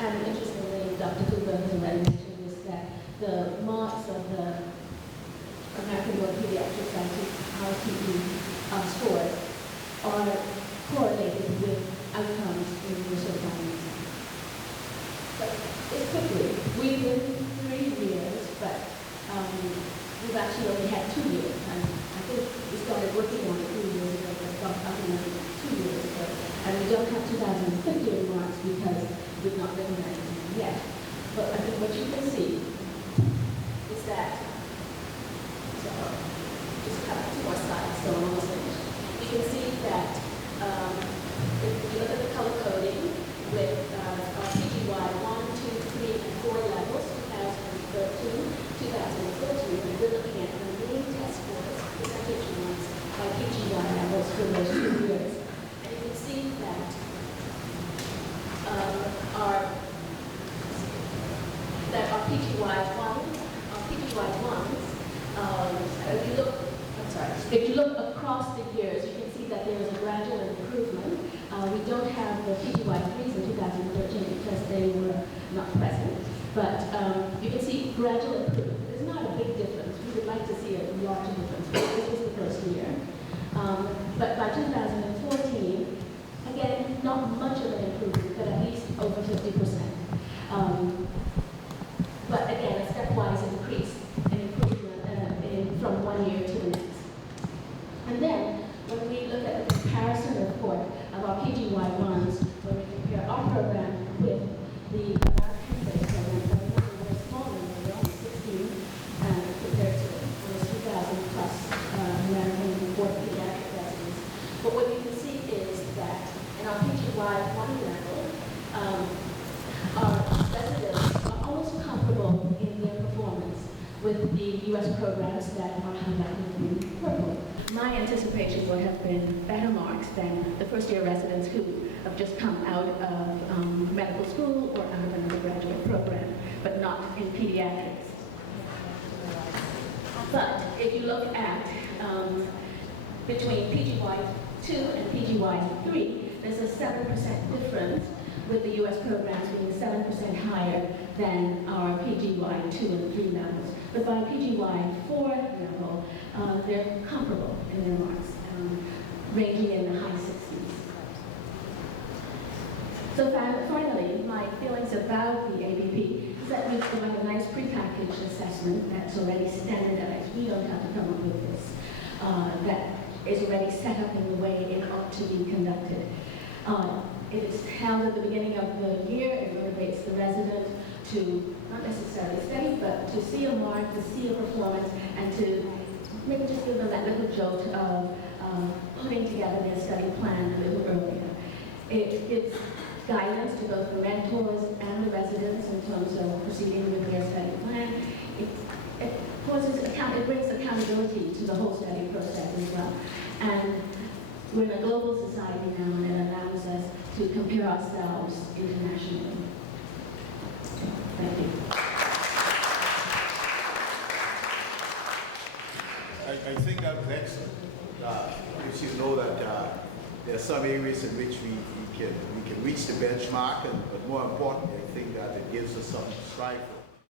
And interestingly, Dr. Cooper has already mentioned this, that the marks of the American Board of Pediatrics RTE scores are correlated with outcomes in the certifying exam. But it's quickly. We've been 3 years, but we've actually only had 2 years. And I think we started working on it 3 years ago, but got up and running 2 years ago. And we don't have 2015 marks because we've not written that exam yet. But I think what you can see is that, so just have 2 more slides, so I'm almost finished. You can see that if you look at the color coding with our PGY 1, 2, 3, and 4 levels, 2013, 2014, we're looking at the main test scores, percentage ones, by PGY levels for those 2 years. And you can see that our PGY ones, if you look across the years, you can see that there is a gradual improvement. We don't have the PGY 3s in 2013 because they were not present, but you can see gradual improvement. There's not a big difference. We would like to see a larger difference, but this was the first year. But by 2014, again, not much of an improvement, but at least over 50%. But again, a stepwise increase, an improvement from one year to the next. And then, when we look at the comparison report of our PGY1s, when we compare our program with the American-based program, that was a very small number, we're only 16, compared to almost 2,000 plus American or pediatric residents. But what you can see is that in our PGY1 level, our residents are almost comparable in their performance with the U.S. programs that are highlighted in purple. My anticipation would have been better marks than the first-year residents who have just come out of medical school or out of an undergraduate program, but not in pediatrics. But if you look at between PGY2 and PGY3, there's a 7% difference, with the U.S. programs being 7% higher than our PGY 2 and 3 levels. But by PGY 4 level, they're comparable in their marks, ranging in the high 60s. So finally, my feelings about the ABP is that we've got a nice prepackaged assessment that's already standardized. We don't have to come up with this. That is already set up in the way it ought to be conducted. If it's held at the beginning of the year, it motivates the resident to not necessarily study, but to see a mark, to see a performance, and to maybe just give them that little jolt of putting together their study plan a little earlier. It gives guidance to both the mentors and the residents in terms of proceeding with their study plan. It brings accountability to the whole study process as well. And we're in a global society now, and it allows us to compare ourselves internationally. Thank you. I think that was excellent. If you know that there are some areas in which we can reach the benchmark, but more importantly, I think that it gives us something to strive for.